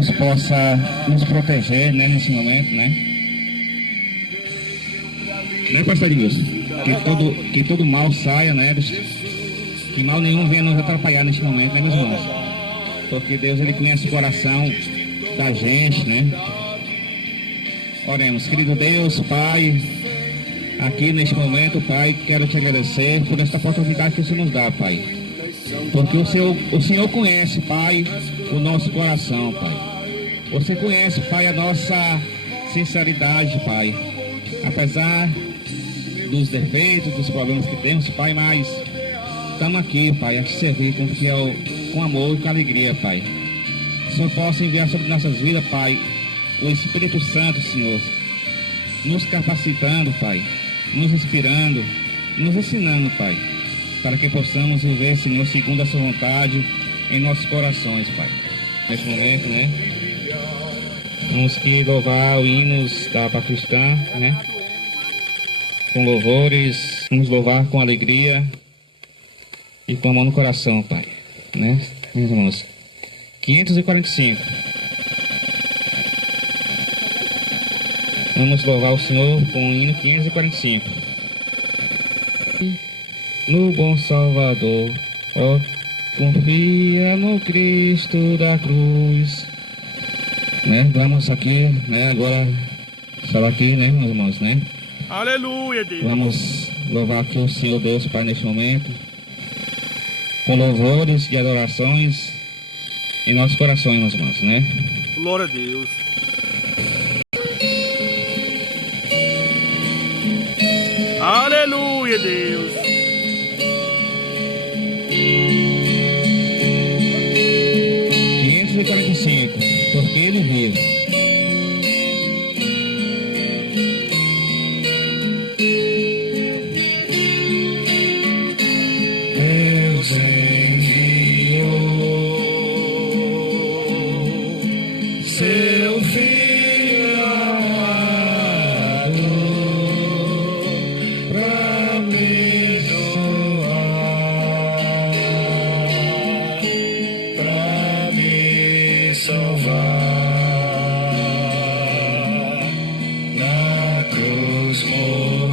Deus possa nos proteger, né, nesse momento, né? Né, pastor Edmilson? Que todo mal saia, né? Que mal nenhum venha nos atrapalhar neste momento, né, meus irmãos? Porque Deus, Ele conhece o coração da gente, né? Oremos. Querido Deus, Pai, aqui neste momento, Pai, quero te agradecer por esta oportunidade que o Senhor nos dá, Pai. Porque o Senhor conhece, Pai, o nosso coração, Pai. Você conhece, Pai, a nossa sinceridade, Pai. Apesar dos defeitos, dos problemas que temos, Pai, mas estamos aqui, Pai, a te servir com amor e com alegria, Pai. Que o Senhor possa enviar sobre nossas vidas, Pai, o Espírito Santo, Senhor, nos capacitando, Pai, nos inspirando, nos ensinando, Pai, para que possamos viver, Senhor, segundo a sua vontade em nossos corações, Pai. Neste momento, né, vamos aqui louvar o hinos da Pá Cristã, né, com louvores, vamos louvar com alegria e com amor no coração, Pai, né, meus irmãos. 545. Vamos louvar o Senhor com o hino 545. No bom Salvador, ó, confia no Cristo da cruz. Né? Vamos aqui, né? Agora, só aqui, né, meus irmãos, né? Aleluia, Deus. Vamos louvar aqui o Senhor Deus, Pai, neste momento, com louvores e adorações em nossos corações, meus irmãos, né? Glória a Deus. Aleluia, Deus. Porque Ele vive. Deus enviou seu Filho amado pra me doar, pra me salvar. Na cruz morreu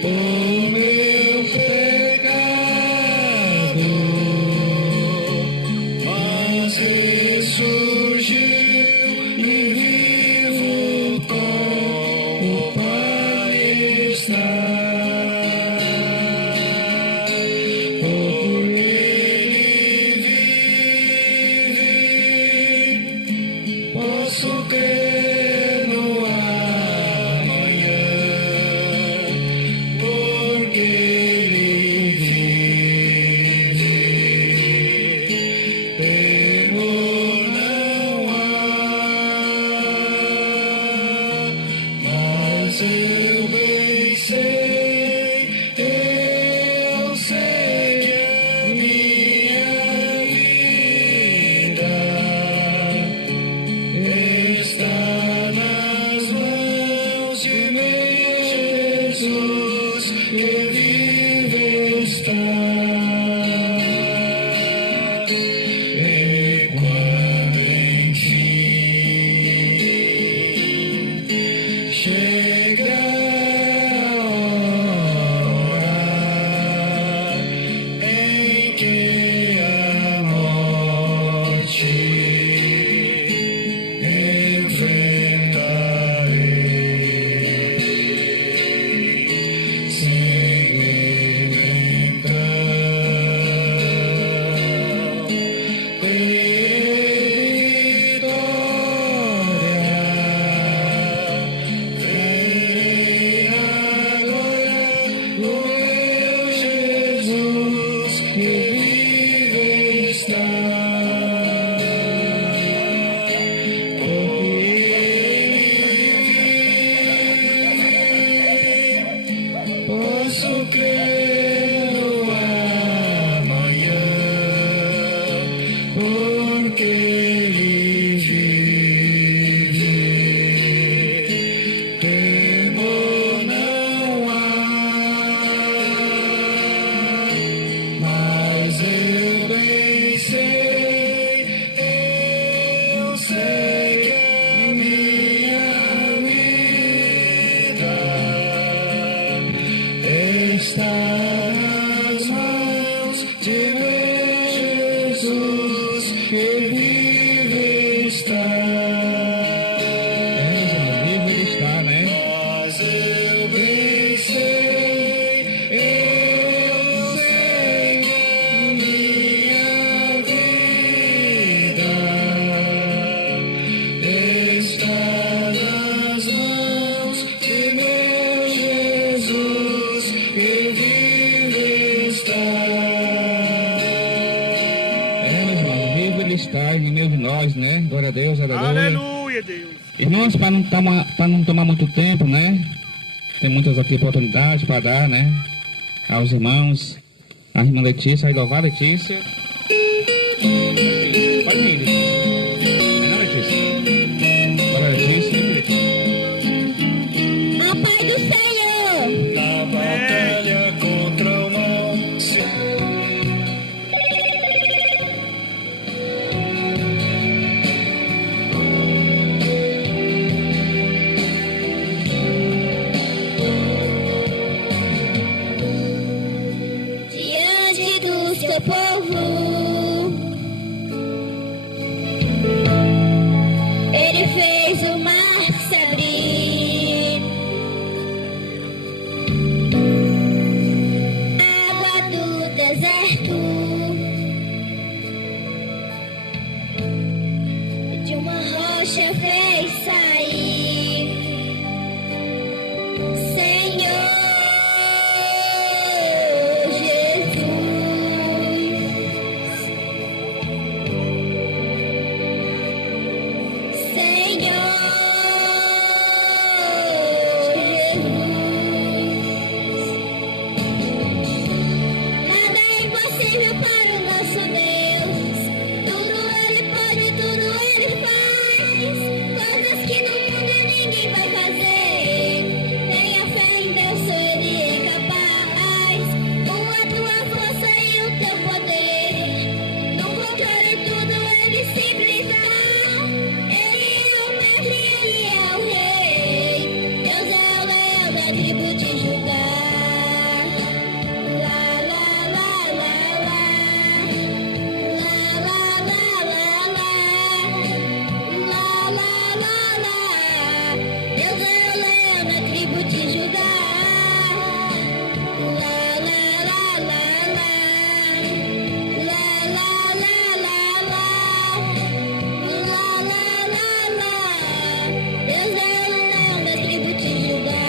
por meu pecado, mas ressurgiu e vivo com o Pai está. Por Ele vive, posso crer no amanhã, porque Ele vive. Temor não há, mas eu bem sei que a minha vida está nas mãos de meu Jesus, que vive está. E quando enfim chegar a hora em que a morte enfrentarei sem medo, então terei vitória. Verei agora o meu Jesus, que vive está. Porque Ele vive, posso crer no amanhã, porque Ele vive. Temor não há, mas eu bem sei está em meio de nós, né? Glória a Deus, aleluia. Aleluia, Deus. Irmãos, para não tomar muito tempo, né? Tem muitas aqui oportunidades para dar, né? Aos irmãos. A irmã Letícia, a Idovar Letícia. Pode vir, não, Letícia? Bora, Letícia. A paz do Senhor. Na batalha contra o mal. Diante do seu povo, Ele fez o mar se abrir, água do deserto, de uma rocha fez sair, Senhor Jesus. Nada é impossível para o nosso Deus. Tudo Ele pode, tudo Ele faz. Coisas que no mundo ninguém vai fazer. Tenha fé em Deus, só Ele é capaz. Com a tua força e o teu poder, no controle tudo Ele sempre está. Ele é o mestre, Ele é o rei. Deus é o leão da tribo de Judá. Lá, lá, lá, lá, lá. Lá, lá, lá, lá, lá. Lá, lá, lá, lá. Deus é o leão da tribo de Judá. Lá, lá, lá, lá, lá. Lá, lá, lá, lá, lá. Lá, lá, lá, lá. Deus é o leão da tribo de Judá.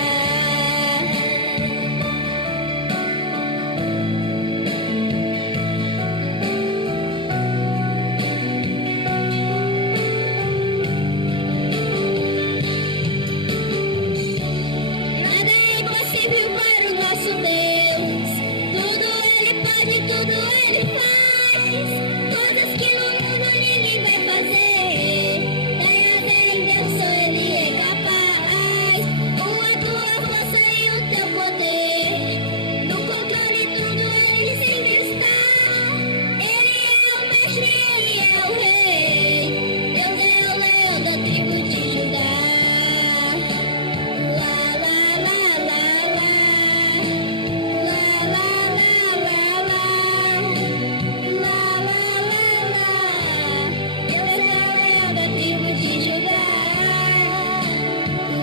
Nada é impossível para o nosso Deus. Tudo Ele pode, tudo Ele faz. Coisas que no mundo ninguém vai fazer. Tenha fé em Deus, só Ele é capaz. Com a tua força e o teu poder, no controle tudo Ele sempre está. Ele é o mestre, Ele é o rei. Deus é o leão da tribo de Judá. Lá, lá, lá, lá, lá. Lá, lá, lá, lá, lá. Lá, lá, lá, lá. Deus é o leão da tribo de Judá.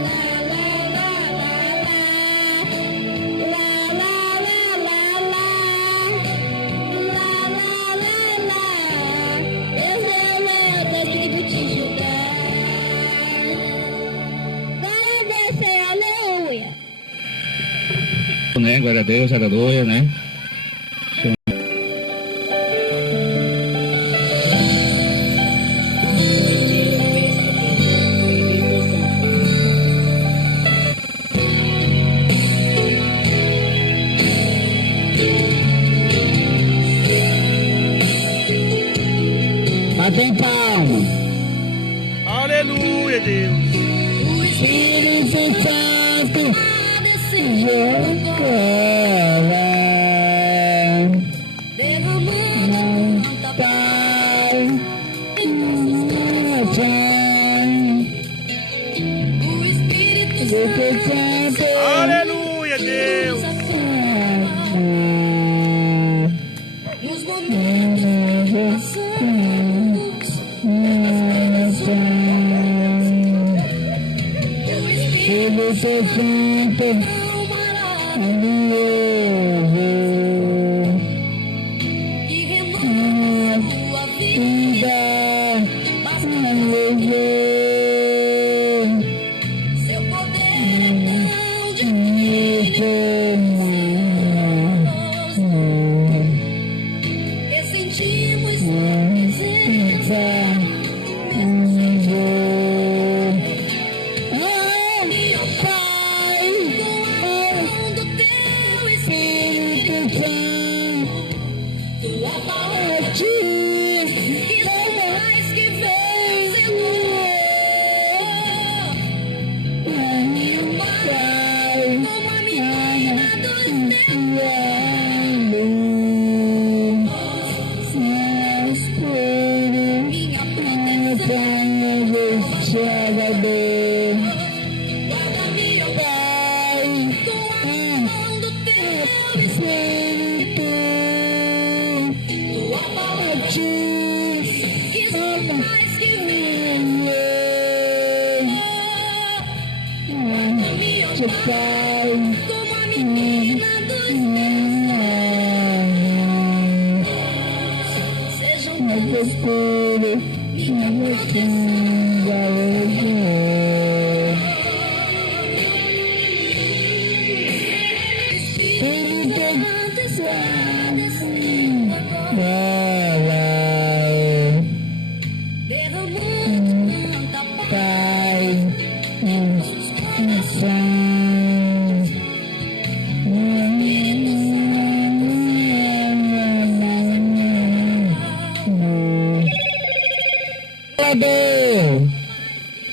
Lá, lá, lá, lá, lá. Lá, lá, lá, lá, lá. Lá, lá, lá, lá. Deus é o leão da tribo de Judá. Glória a Deus, Senhor, aleluia. Né? Glória a Deus, aleluia, né? Batem palma. Aleluia, Deus. Espírito Santo, Aleluia, Deus. Seu poder é tão grande que sentimos sua presença.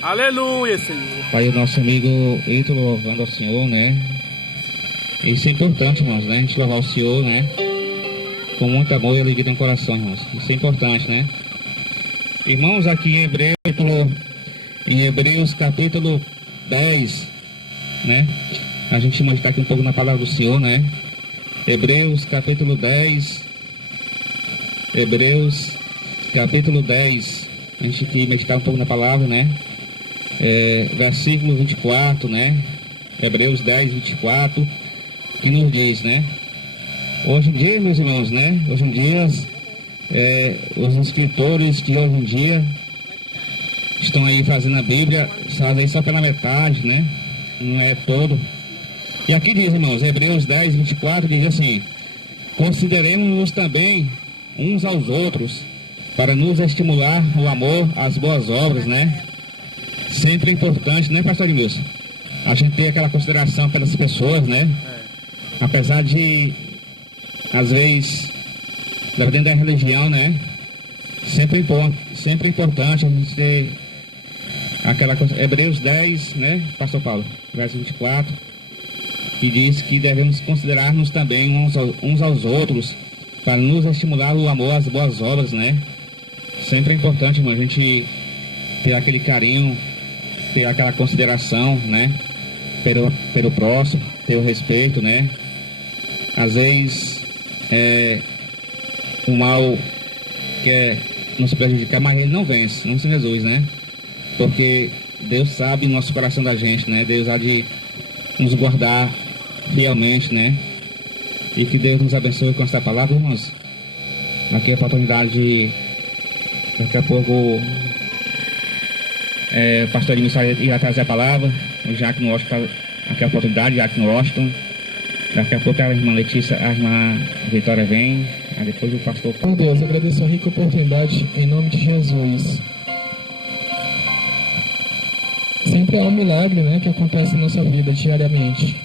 Aleluia, Senhor. Pai, o nosso amigo Heitor louvando ao Senhor, né? Isso é importante, irmãos, né? A gente louvar o Senhor, né? Com muito amor e alegria no coração, irmãos. Isso é importante, né? Irmãos, aqui em Hebreus capítulo 10, né? A gente meditar aqui um pouco na palavra do Senhor, né? Hebreus capítulo 10. Hebreus capítulo 10. A gente aqui meditar um pouco na palavra, né? Versículo 24, né? Hebreus 10, 24, que nos diz, né? Hoje em dia, meus irmãos, né? Hoje em dia, os escritores que hoje em dia estão aí fazendo a Bíblia, fazem só pela metade, né? Não é todo. E aqui diz, irmãos, Hebreus 10, 24, diz assim: consideremos-nos também uns aos outros, para nos estimular o amor às boas obras, né? Sempre é importante, né, pastor Edmilson? A gente ter aquela consideração pelas pessoas, né? Apesar de, às vezes, dependendo da religião, né? Sempre é importante a gente ter aquela coisa. Hebreus 10, né, pastor Paulo, verso 24, que diz que devemos considerar-nos também uns aos outros, para nos estimular o amor às boas obras, né? Sempre é importante, irmão, a gente ter aquele carinho, ter aquela consideração, né? Pelo próximo, ter o respeito, né? Às vezes, o mal quer nos prejudicar, mas ele não vence, não se Jesus, né? Porque Deus sabe o nosso coração da gente, né? Deus há de nos guardar fielmente, né? E que Deus nos abençoe com esta palavra, irmãos. Aqui é a oportunidade de, daqui a pouco, o pastor Edmilson irá trazer a palavra. O Jack no Washington, aqui é a oportunidade, Jack no Washington. Daqui a pouco a irmã Letícia, a irmã Vitória vem. Aí depois o pastor. Por Deus, agradeço a rica oportunidade em nome de Jesus. Sempre há um milagre, né, que acontece na nossa vida diariamente.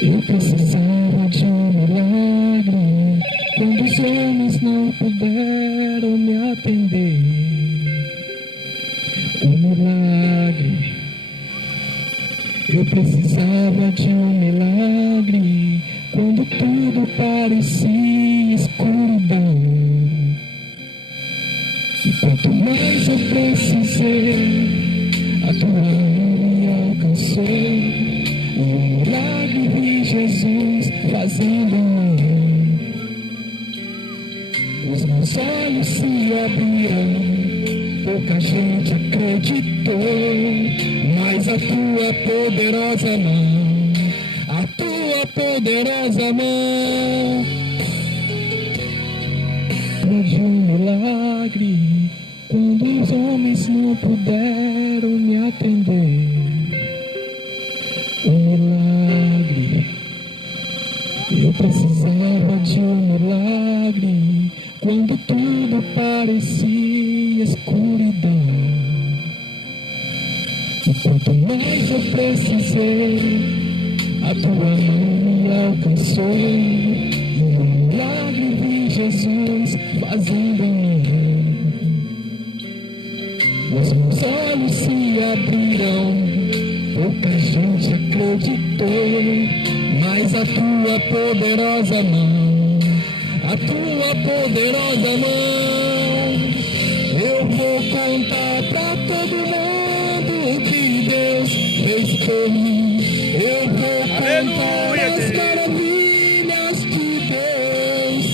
Eu precisava de um milagre quando os homens não puderam me atender. Um milagre. Eu precisava de um milagre quando tudo parecia escuridão. E quanto mais eu precisei, a tua mão me alcançou. Um milagre vi Jesus fazendo em mim. Os meus olhos se abriram, pouca gente acreditou, mas a tua poderosa mão, a tua poderosa mão, de um milagre quando os homens não puderam me atender. Um milagre, eu precisava de um milagre quando tudo parecia escuridão. E quanto mais eu precisei, a tua mão me alcançou. E um milagre vi Jesus fazendo em mim. Os meus olhos se abriram, pouca gente acreditou, mas a tua poderosa mão, a tua poderosa mão, eu vou contar pra todo mundo o que Deus fez por mim. Eu vou contar as maravilhas de Deus.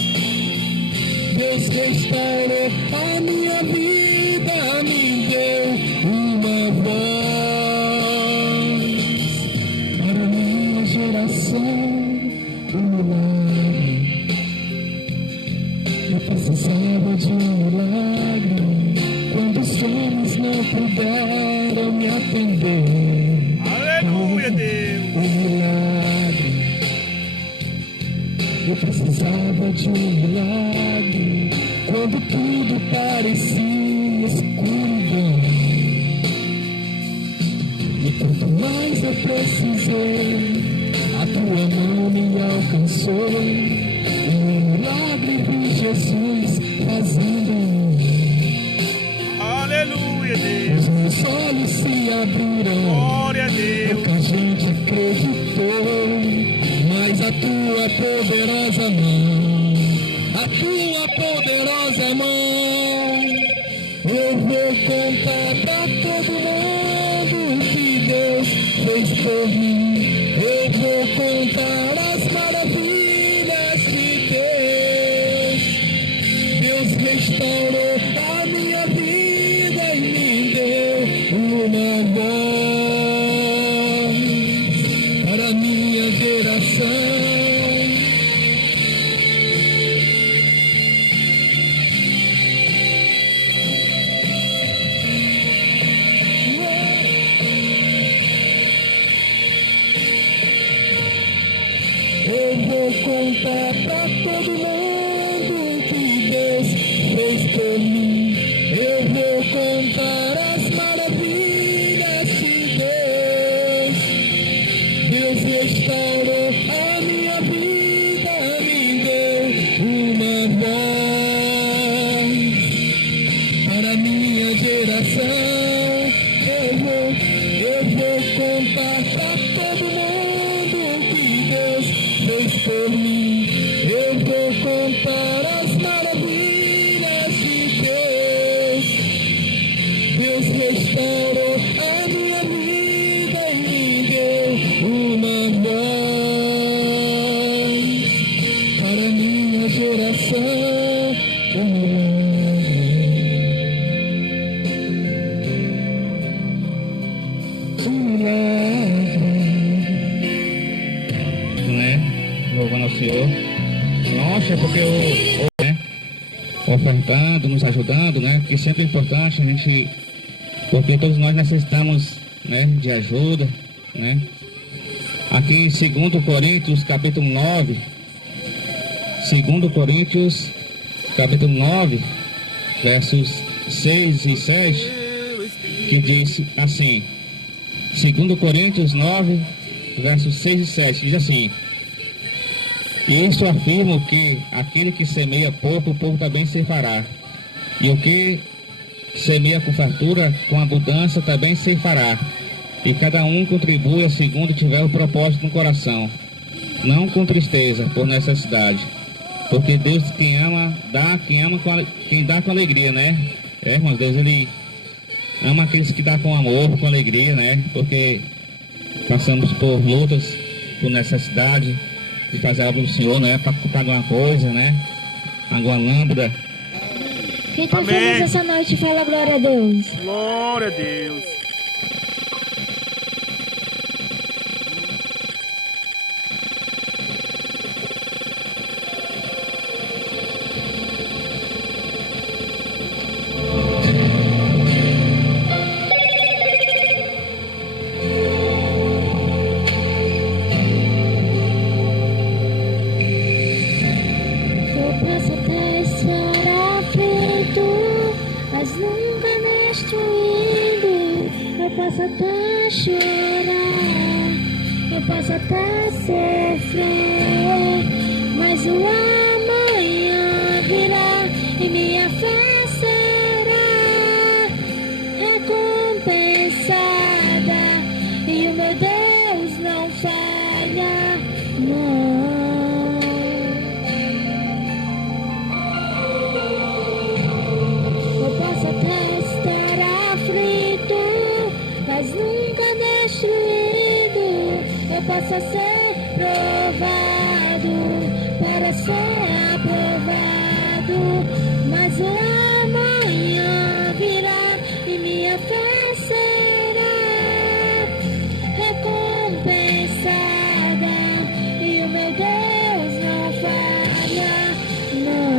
Deus restaurou a minha vida, me deu uma voz. Para minha geração, o Eu precisava de um milagre quando tudo parecia escuridão. E quanto mais eu precisei, a tua mão me alcançou. E um milagre vi Jesus fazendo em mim. Aleluia, Deus. Os meus olhos se abriram. Glória a Deus. Pouca gente acreditou, mas a tua poderosa mão, a tua poderosa mão, eu vou contar pra todo mundo que Deus fez por mim. Eu vou contar as maravilhas de Deus. Deus restaurou a minha vida e me deu uma voz para a minha geração. Eu vou contar pra todo mundo que Deus fez por mim. Eu vou contar as maravilhas de Deus. Deus restaurou a minha vida, me deu uma voz para a minha geração. Eu vou contar pra todo mundo que Deus fez por mim. Eu vou contar as maravilhas de Deus. Deus restaurou a minha vida e me deu uma voz para a minha geração. Louvando ao Senhor. Nossa, porque ofertando, nos ajudando, né? Que sempre é importante a gente, porque todos nós necessitamos, né, de ajuda, né? Aqui em 2 Coríntios, capítulo 9, 2 Coríntios, capítulo 9, versos 6 e 7, que diz assim, 2 Coríntios 9, versos 6 e 7, diz assim: e isto afirmo que aquele que semeia pouco, o pouco também se fará. E o que semeia com fartura, com abundância, também se fará. E cada um contribua segundo tiver o propósito no coração, não com tristeza, por necessidade. Porque Deus, quem ama, dá, quem dá com alegria, né? Irmãos, Deus, Ele ama aqueles que dá com amor, com alegria, né? Porque passamos por lutas, por necessidade de fazer algo do Senhor, né? Para comprar alguma coisa, né? Alguma lâmpada. Quem tá feliz essa noite, fala glória a Deus. Glória a Deus. Posso até chorar, eu posso até sofrer, mas o amanhã virá e minha fé será recompensada e o meu Deus não falha, não. Eu posso até estar aflito, mas nunca destruído. Eu posso ser provado para ser aprovado, mas o amanhã virá e minha fé será recompensada e o meu Deus não falha, não.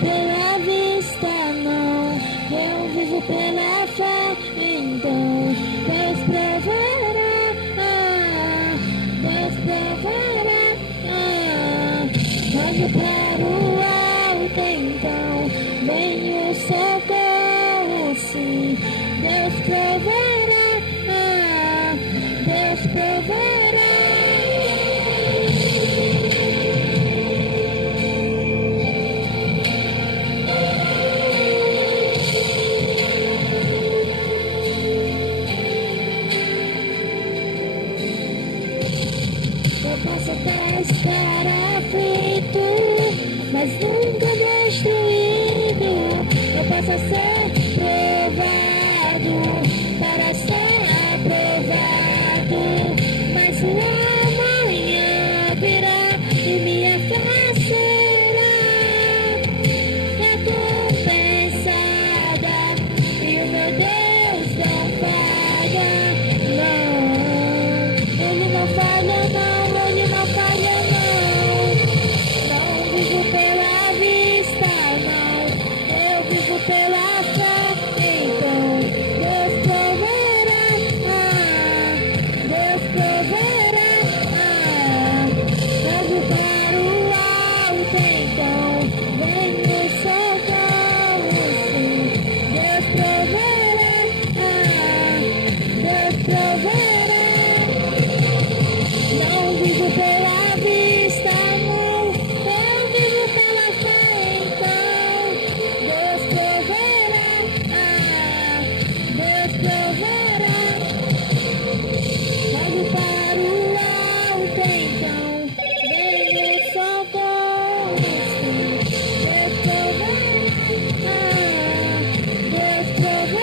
Pela vista, não, eu vivo pela fé, então Deus provou. Olho para o alto, então vem o socorro, sim. Deus proverá, Deus proverá. Eu posso até estar aflito, mas nunca destruído. Eu posso ser provado, para ser aprovado, mas o amanhã virá e minha fé será recompensada, e o meu Deus não falha, não, Ele não falha, não, Ele não falha, não vivo pela vista, não, eu vivo pela fé, então Deus proverá, Deus proverá, olho para o alto, então vem o socorro, sim, Deus proverá, Deus proverá. Não vivo pela vista, não, eu vivo pela fé, então Deus proverá, Deus proverá. Olho para o alto, então vem o socorro, sim, Deus proverá, Deus proverá.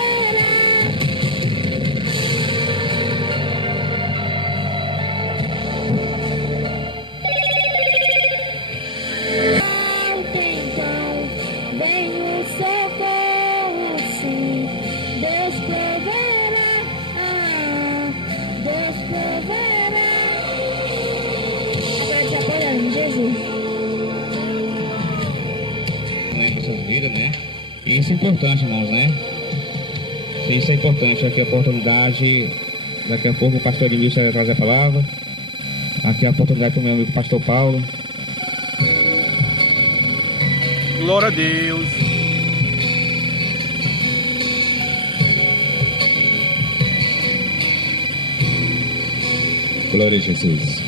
Então vem o socorro, sim, Deus proverá, Deus proverá. Agora te apoiando, Jesus. Essas vidas, né? Isso é importante, irmãos, né? Isso é importante. Aqui a oportunidade, daqui a pouco o pastor Emílio vai trazer a palavra. Aqui a oportunidade para o meu amigo pastor Paulo. Glória a Deus. Glória a Jesus.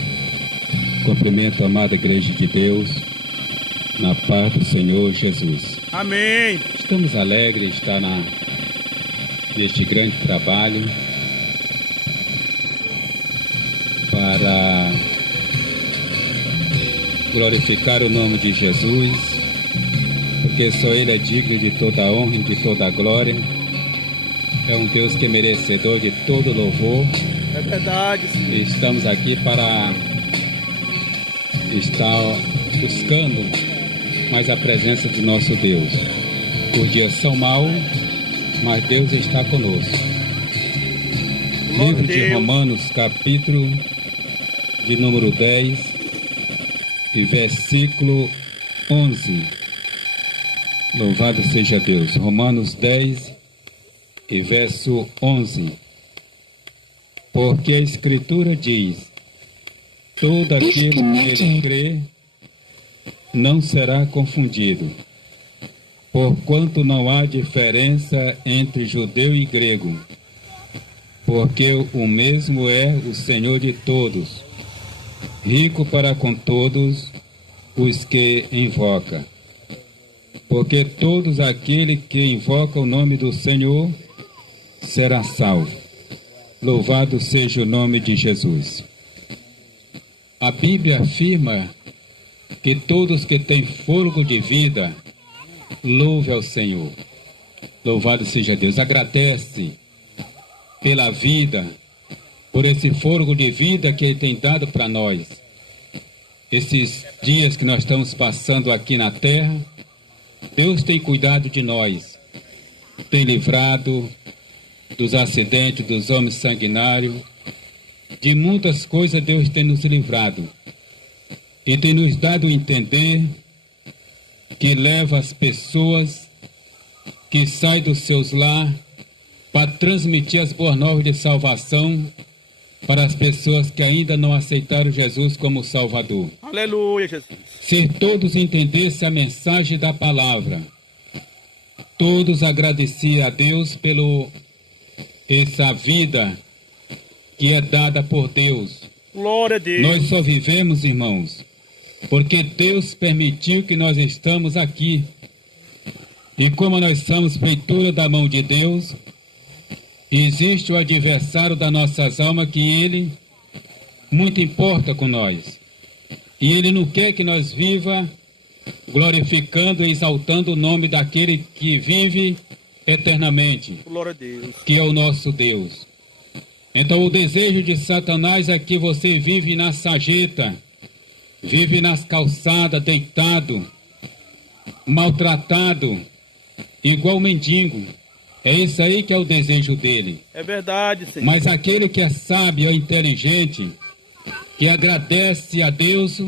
Cumprimento a amada Igreja de Deus, na paz do Senhor Jesus. Amém. Estamos alegres de estar neste grande trabalho para glorificar o nome de Jesus, porque só Ele é digno de toda a honra e de toda a glória. É um Deus que é merecedor de todo louvor. É verdade, Senhor. E estamos aqui para estar buscando mais a presença do nosso Deus. Os dias são maus, mas Deus está conosco. Glória a Livro de Deus. Romanos, capítulo de número 10 e versículo 11. Louvado seja Deus. Romanos 10 e verso 11. Porque a Escritura diz: todo aquele que nele crê não será confundido, porquanto não há diferença entre judeu e grego, porque o mesmo é o Senhor de todos, rico para com todos os que invoca. Porque todos aquele que invoca o nome do Senhor será salvo. Louvado seja o nome de Jesus. A Bíblia afirma que todos que têm fôlego de vida, louve ao Senhor. Louvado seja Deus. Agradece pela vida, por esse fôlego de vida que Ele tem dado para nós. Esses dias que nós estamos passando aqui na terra, Deus tem cuidado de nós, tem livrado dos acidentes, dos homens sanguinários, de muitas coisas Deus tem nos livrado e tem nos dado a entender que leva as pessoas que saem dos seus lares para transmitir as boas novas de salvação para as pessoas que ainda não aceitaram Jesus como Salvador. Aleluia, Jesus. Se todos entendessem a mensagem da palavra, todos agradeciam a Deus pelo essa vida que é dada por Deus. Glória a Deus. Nós só vivemos, irmãos, porque Deus permitiu que nós estamos aqui. E como nós somos feitura da mão de Deus, existe o adversário das nossas almas que ele muito importa com nós. E ele não quer que nós viva glorificando e exaltando o nome daquele que vive eternamente, Glória a Deus. que é o nosso Deus. Então o desejo de Satanás é que você vive na sarjeta, vive nas calçadas, deitado, maltratado, igual mendigo. É isso aí que é o desejo dele. É verdade, Senhor. Mas aquele que é sábio e inteligente, que agradece a Deus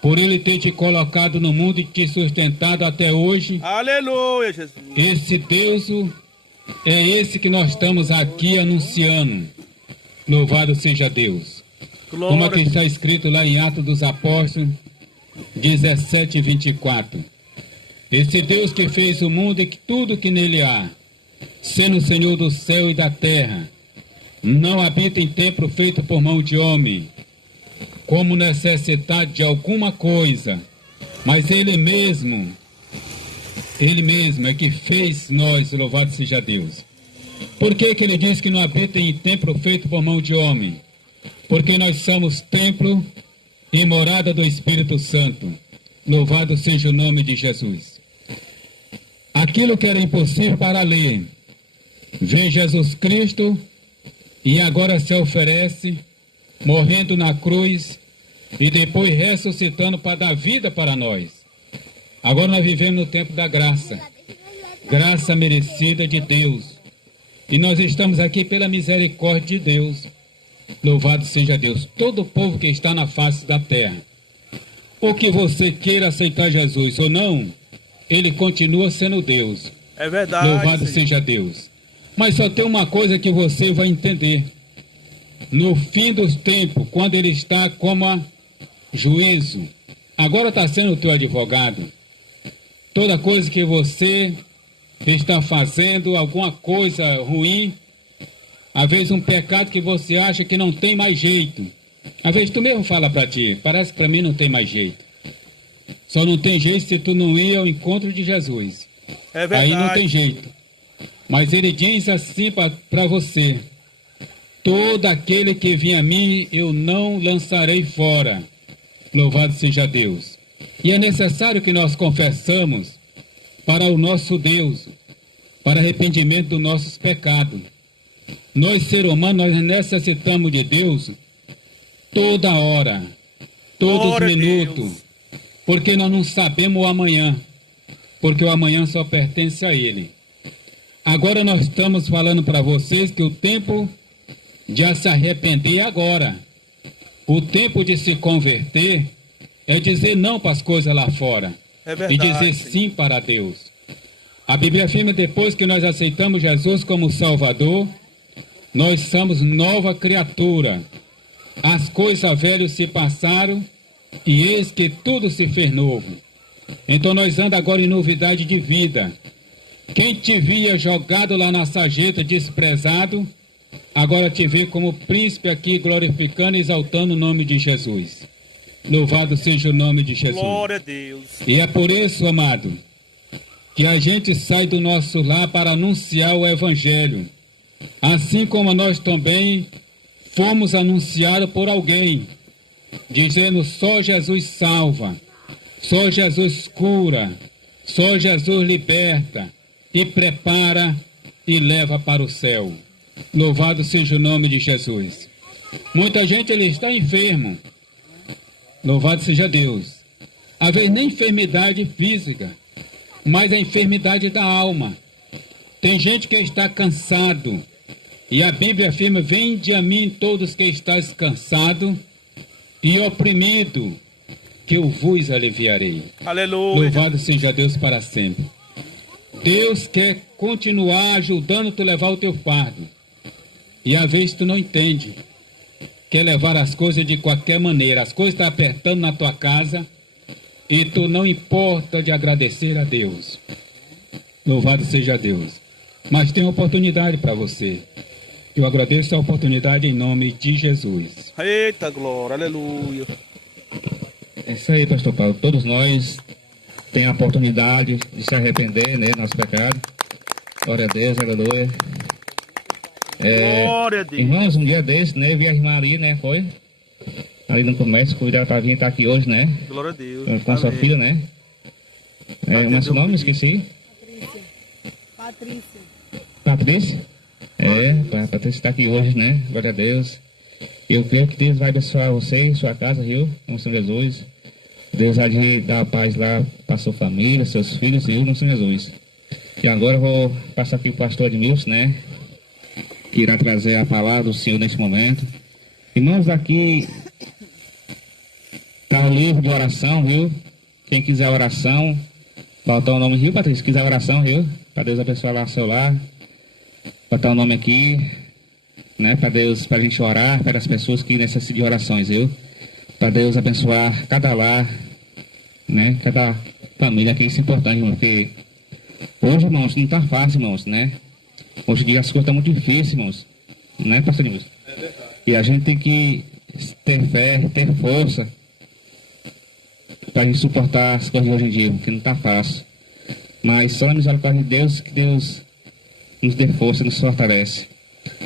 por ele ter te colocado no mundo e te sustentado até hoje, Aleluia, Jesus. esse Deus é esse que nós estamos aqui anunciando. Louvado seja Deus. Como Glória aqui a está Deus. escrito lá em Atos dos Apóstolos 17, 24. Esse Deus que fez o mundo e tudo que nele há, sendo o Senhor do céu e da terra, não habita em templo feito por mão de homem, como necessitado de alguma coisa, mas Ele mesmo é que fez nós, louvado seja Deus. Por que que Ele diz que não habita em templo feito por mão de homem? Porque nós somos templo e morada do Espírito Santo. Louvado seja o nome de Jesus. Aquilo que era impossível para ler, vem Jesus Cristo e agora se oferece, morrendo na cruz e depois ressuscitando para dar vida para nós. Agora nós vivemos no tempo da graça, graça merecida de Deus. E nós estamos aqui pela misericórdia de Deus. Louvado seja Deus. Todo o povo que está na face da terra, ou que você queira aceitar Jesus ou não, Ele continua sendo Deus. É verdade, Louvado Senhor. seja Deus. Mas só tem uma coisa que você vai entender. No fim dos tempos, quando Ele está como a juízo, agora está sendo o teu advogado. Toda coisa que você está fazendo, alguma coisa ruim, às vezes um pecado que você acha que não tem mais jeito. Às vezes tu mesmo fala para ti, parece que para mim não tem mais jeito. Só não tem jeito se tu não ir ao encontro de Jesus. É verdade. Aí não tem jeito. Mas ele diz assim para você: todo aquele que vem a mim, eu não lançarei fora. Louvado seja Deus. E é necessário que nós confessamos para o nosso Deus, para arrependimento dos nossos pecados. Nós, seres humanos, nós necessitamos de Deus toda hora, todos os Glória a minutos, Deus. porque nós não sabemos o amanhã, porque o amanhã só pertence a Ele. Agora nós estamos falando para vocês que o tempo de se arrepender é agora. O tempo de se converter é dizer não para as coisas lá fora. É E verdade, dizer Senhor. sim para Deus. A Bíblia afirma, depois que nós aceitamos Jesus como Salvador, nós somos nova criatura. As coisas velhas se passaram e eis que tudo se fez novo. Então nós andamos agora em novidade de vida. Quem te via jogado lá na sarjeta, desprezado, agora te vê como príncipe aqui, glorificando e exaltando o nome de Jesus. Louvado seja o nome de Jesus. Glória a Deus. E é por isso, amado, que a gente sai do nosso lar para anunciar o Evangelho. Assim como nós também fomos anunciados por alguém, dizendo só Jesus salva, só Jesus cura, só Jesus liberta e prepara e leva para o céu. Louvado seja o nome de Jesus. Muita gente ele está enfermo. Louvado seja Deus. Às vezes nem enfermidade física, mas a enfermidade da alma. Tem gente que está cansado. E a Bíblia afirma: vinde a mim todos que estáis cansados e oprimido, que eu vos aliviarei. Aleluia. Louvado seja Deus para sempre. Deus quer continuar ajudando tu a levar o teu fardo. E às vezes tu não entende. quer levar as coisas de qualquer maneira. As coisas estão apertando na tua casa e tu não importa de agradecer a Deus. Louvado seja Deus. Mas tem oportunidade para você. Eu agradeço a oportunidade em nome de Jesus. Eita glória, aleluia. É isso aí, pastor Paulo. Todos nós temos a oportunidade de se arrepender, né, do nosso pecado. Glória a Deus, aleluia. Glória a Deus. Irmãos, um dia desse, né, vi a irmã ali, né, foi? Ali no comércio, cuidar para vir estar aqui hoje, né? Glória a Deus. Com a sua Amém. filha, né? Como é seu nome? Esqueci. Patrícia. Patrícia? Patrícia está aqui hoje, né? Glória a Deus. Eu creio que Deus vai abençoar você e sua casa, viu? No Senhor Jesus. Deus vai de dar paz lá para sua família, seus filhos, viu? No Senhor Jesus. E agora eu vou passar aqui para o pastor Edmilson, né? Que irá trazer a palavra do Senhor neste momento. Irmãos, aqui está o livro de oração, viu? Quem quiser oração, botar o nome, viu, Patrícia? Se quiser oração, viu? Para Deus abençoar lá o seu lar. Botar o nome aqui, né? Para Deus, para a gente orar pelas pessoas que necessitam de orações, viu? Para Deus abençoar cada lar, né? Cada família, que isso é importante, irmão, porque hoje, irmãos, não está fácil, irmãos, né? Hoje em dia as coisas estão muito difíceis, irmãos, né, pastor Edmilson? E a gente tem que ter fé, ter força para a gente suportar as coisas de hoje em dia, porque não está fácil. Mas só na misericórdia de Deus que Deus nos dê força, nos fortalece.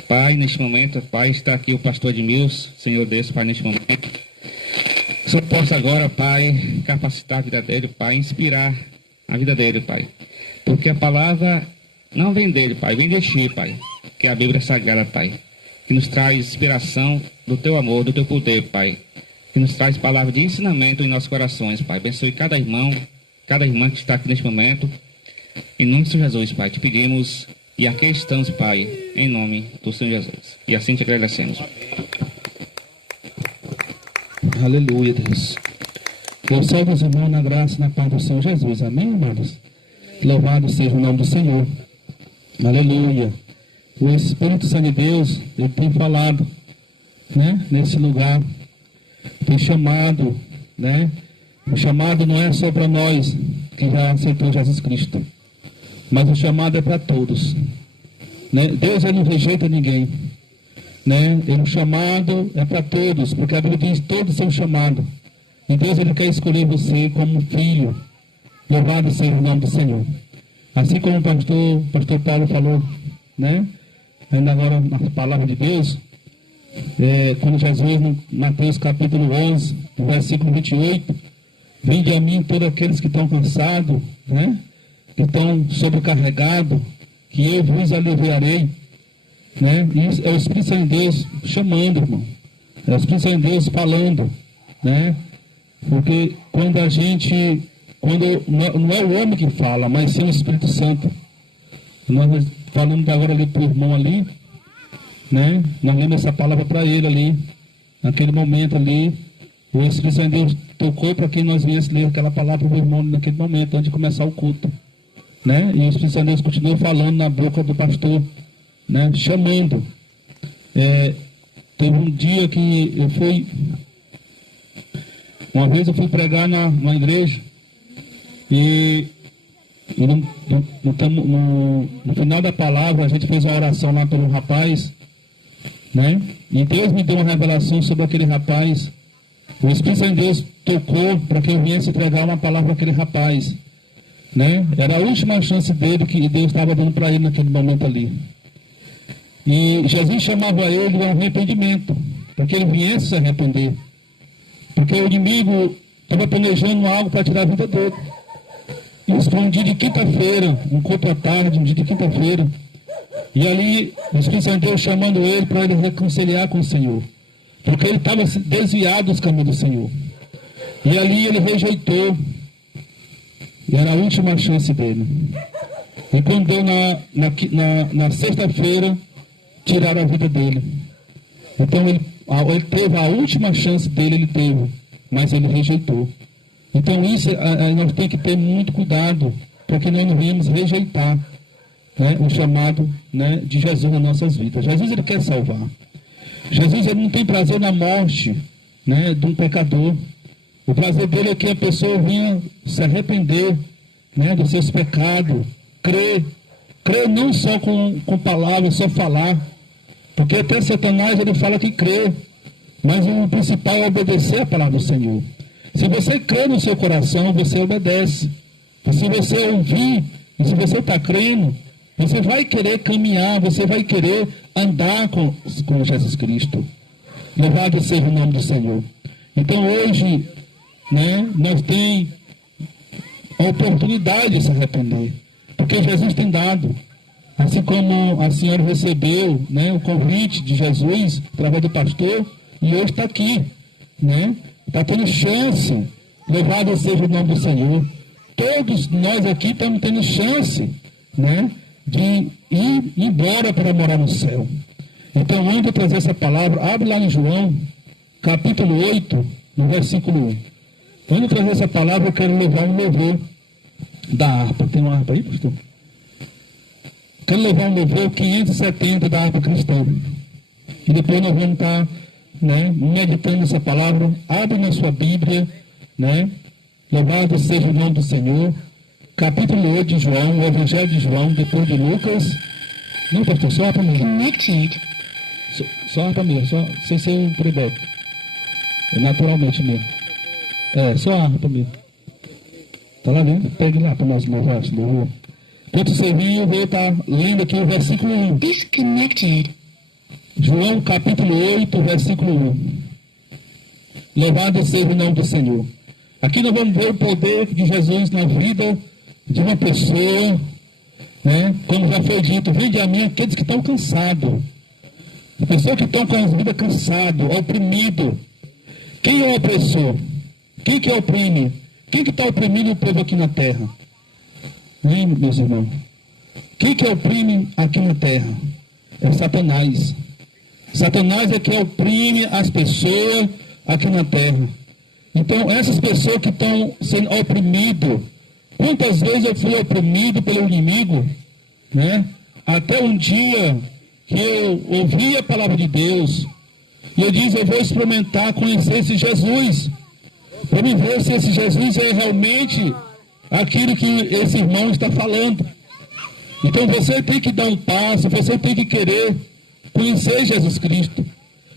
Pai, neste momento, Pai, está aqui o pastor Edmilson, Senhor Deus, Pai, neste momento. Que o Senhor possa agora, Pai, capacitar a vida dele, Pai, inspirar a vida dele, Pai. Porque a palavra não vem dele, Pai, vem de Ti, Pai, que é a Bíblia Sagrada, Pai, que nos traz inspiração do Teu amor, do Teu poder, Pai, que nos traz palavra de ensinamento em nossos corações, Pai. Abençoe cada irmão, cada irmã que está aqui neste momento. Em nome de Jesus, Pai, te pedimos e aqui estamos, Pai, em nome do Senhor Jesus. E assim te agradecemos. Aleluia, Deus. Eu salvo os irmãos na graça e na paz do Senhor Jesus. Amém, amados? Louvado seja o nome do Senhor. Aleluia. O Espírito Santo de Deus, Ele tem falado, né, nesse lugar. Tem chamado, né? O chamado não é só para nós que já aceitou Jesus Cristo, mas o chamado é para todos, né? Deus, Ele não rejeita ninguém, né? O chamado é para todos, porque a Bíblia diz que todos são chamados. E Deus, Ele quer escolher você como filho. Louvado seja o nome do Senhor. Assim como o pastor Paulo falou, né? Ainda agora na palavra de Deus, quando Jesus, no Mateus capítulo 11, versículo 28, vinde a mim todos aqueles que estão cansados, né? Que estão sobrecarregados, que eu vos aliviarei, né? Isso é o Espírito Santo de Deus chamando, irmão. É o Espírito Santo de Deus falando, né? Porque quando não é o homem que fala, mas sim o Espírito Santo. Nós falamos agora ali para o irmão ali, né? Nós lemos essa palavra para ele ali, naquele momento ali. O Espírito Santo de Deus tocou para que nós viéssemos ler aquela palavra para o irmão naquele momento, antes de começar o culto, né? E o Espírito Santo de Deus continuou falando na boca do pastor, né? Chamando. Teve um dia que uma vez eu fui pregar numa igreja e no final da palavra a gente fez uma oração lá pelo rapaz, né? E Deus me deu uma revelação sobre aquele rapaz. O Espírito Santo de Deus tocou para que eu viesse entregar uma palavra para aquele rapaz, né? Era a última chance dele que Deus estava dando para ele naquele momento ali. E Jesus chamava ele ao arrependimento, para que ele viesse se arrepender. Porque o inimigo estava planejando algo para tirar a vida dele. Isso foi um dia de quinta-feira, um culto à tarde, um dia de quinta-feira. E ali, o Espírito Santo de Deus chamando ele para ele reconciliar com o Senhor. Porque ele estava desviado dos caminhos do Senhor. E ali ele rejeitou. E era a última chance dele. E quando deu na sexta-feira, tiraram a vida dele. Então ele teve a última chance dele, ele teve. Mas ele rejeitou. Então isso nós temos que ter muito cuidado, porque nós não viemos rejeitar, né, o chamado, né, de Jesus nas nossas vidas. Jesus, ele quer salvar. Jesus ele não tem prazer na morte, né, de um pecador. O prazer dele é que a pessoa venha se arrepender, né, dos seus pecados, crer não só com palavras, só falar, porque até Satanás ele fala que crê, mas o principal é obedecer a palavra do Senhor. Se você crê no seu coração, você obedece. Se você ouvir, e se você está crendo, você vai querer caminhar, você vai querer andar com Jesus Cristo. Louvado seja o nome do Senhor. Então hoje, né, nós temos a oportunidade de se arrepender, porque Jesus tem dado. Assim como a senhora recebeu, né, o convite de Jesus através do pastor, e hoje está aqui, né? Está tendo chance. Louvado seja o nome do Senhor. Todos nós aqui estamos tendo chance, né, de ir embora para morar no céu. Então, antes de trazer essa palavra, abre lá em João, capítulo 8, no versículo 1. Antes de trazer essa palavra, eu quero levar um louvor da harpa. Tem uma harpa aí, pastor? Quero levar um louvor 570 da harpa cristã. E depois nós vamos estar, né, meditando essa palavra. Abre na sua Bíblia, né? Louvado seja o nome do Senhor. Capítulo 8 de João, o Evangelho de João, depois de Lucas. Não, pastor, só para mim. Connected. Só para mim, só sem ser um playback. É naturalmente mesmo. Só para mim. Tá lá vendo? Pegue lá para nós louvar esse louvor. Enquanto você vem, eu vou estar lendo aqui o versículo 1. Disconnected. João capítulo 8, versículo 1. Louvado seja o nome do Senhor. Aqui nós vamos ver o poder de Jesus na vida de uma pessoa, né? Como já foi dito, vinde a mim aqueles que estão cansados. Pessoas que estão com a vida cansada, oprimido. Quem é o opressor? Quem que oprime? Quem que está oprimindo o povo aqui na terra? Hein, meus irmãos? Quem que oprime aqui na terra? É Satanás. Satanás é que oprime as pessoas aqui na terra. Então, essas pessoas que estão sendo oprimidas, quantas vezes eu fui oprimido pelo inimigo, né? Até um dia que eu ouvi a palavra de Deus, e eu disse, eu vou experimentar, conhecer esse Jesus, para me ver se esse Jesus é realmente aquilo que esse irmão está falando. Então você tem que dar um passo, você tem que querer conhecer Jesus Cristo.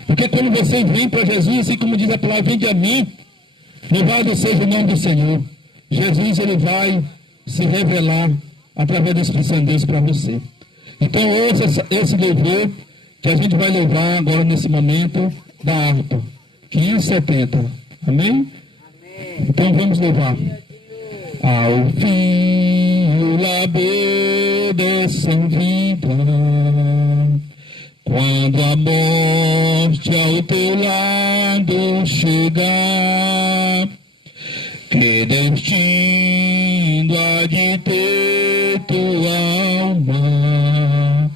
Porque quando você vem para Jesus, assim como diz a palavra, vinde a mim, louvado seja o nome do Senhor. Jesus, ele vai se revelar através do Espírito Santo de Deus para você. Então ouça esse louvor que a gente vai louvar agora nesse momento da harpa. 570. Amém? Então vamos louvar. Ao fim o labor dessa vida, quando a morte ao teu lado chegar, que destino há de ter tua alma?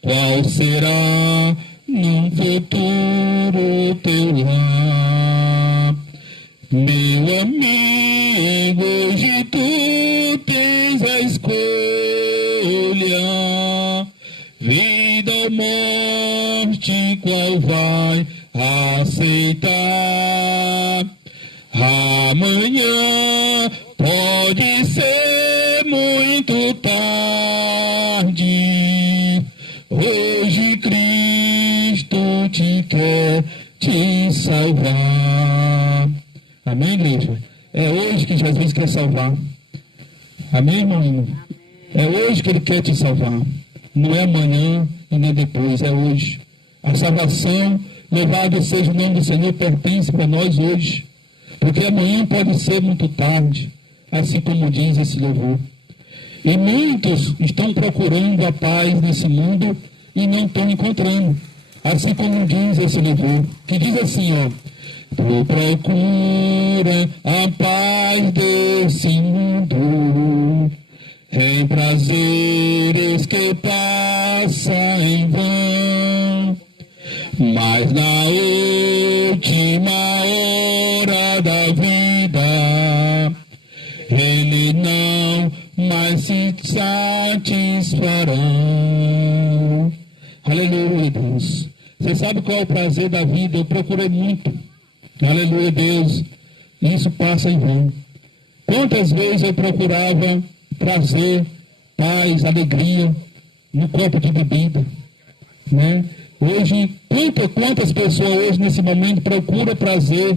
Qual será num futuro teu lar? Meu amigo, hoje tu tens a escolha, vida ou morte, qual vai aceitar? Amanhã pode ser muito tarde, hoje Cristo te quer te salvar. Amém, igreja? É hoje que Jesus quer salvar. Amém, irmão? É hoje que Ele quer te salvar. Não é amanhã e nem depois, é hoje. A salvação, louvado seja o nome do Senhor, pertence para nós hoje. Porque amanhã pode ser muito tarde, assim como diz esse louvor. E muitos estão procurando a paz nesse mundo e não estão encontrando. Assim como diz esse louvor, que diz assim, ó: tu procura a paz desse mundo, em prazeres que passa em vão, mas na última hora da vida, ele não mais se satisfará. Aleluia, Deus. Você Você sabe qual é o prazer da vida? Eu procurei muito. Aleluia, Deus. Isso passa em vão. Quantas vezes eu procurava prazer, paz, alegria no copo de bebida, né? Hoje, quantas pessoas hoje nesse momento procuram prazer,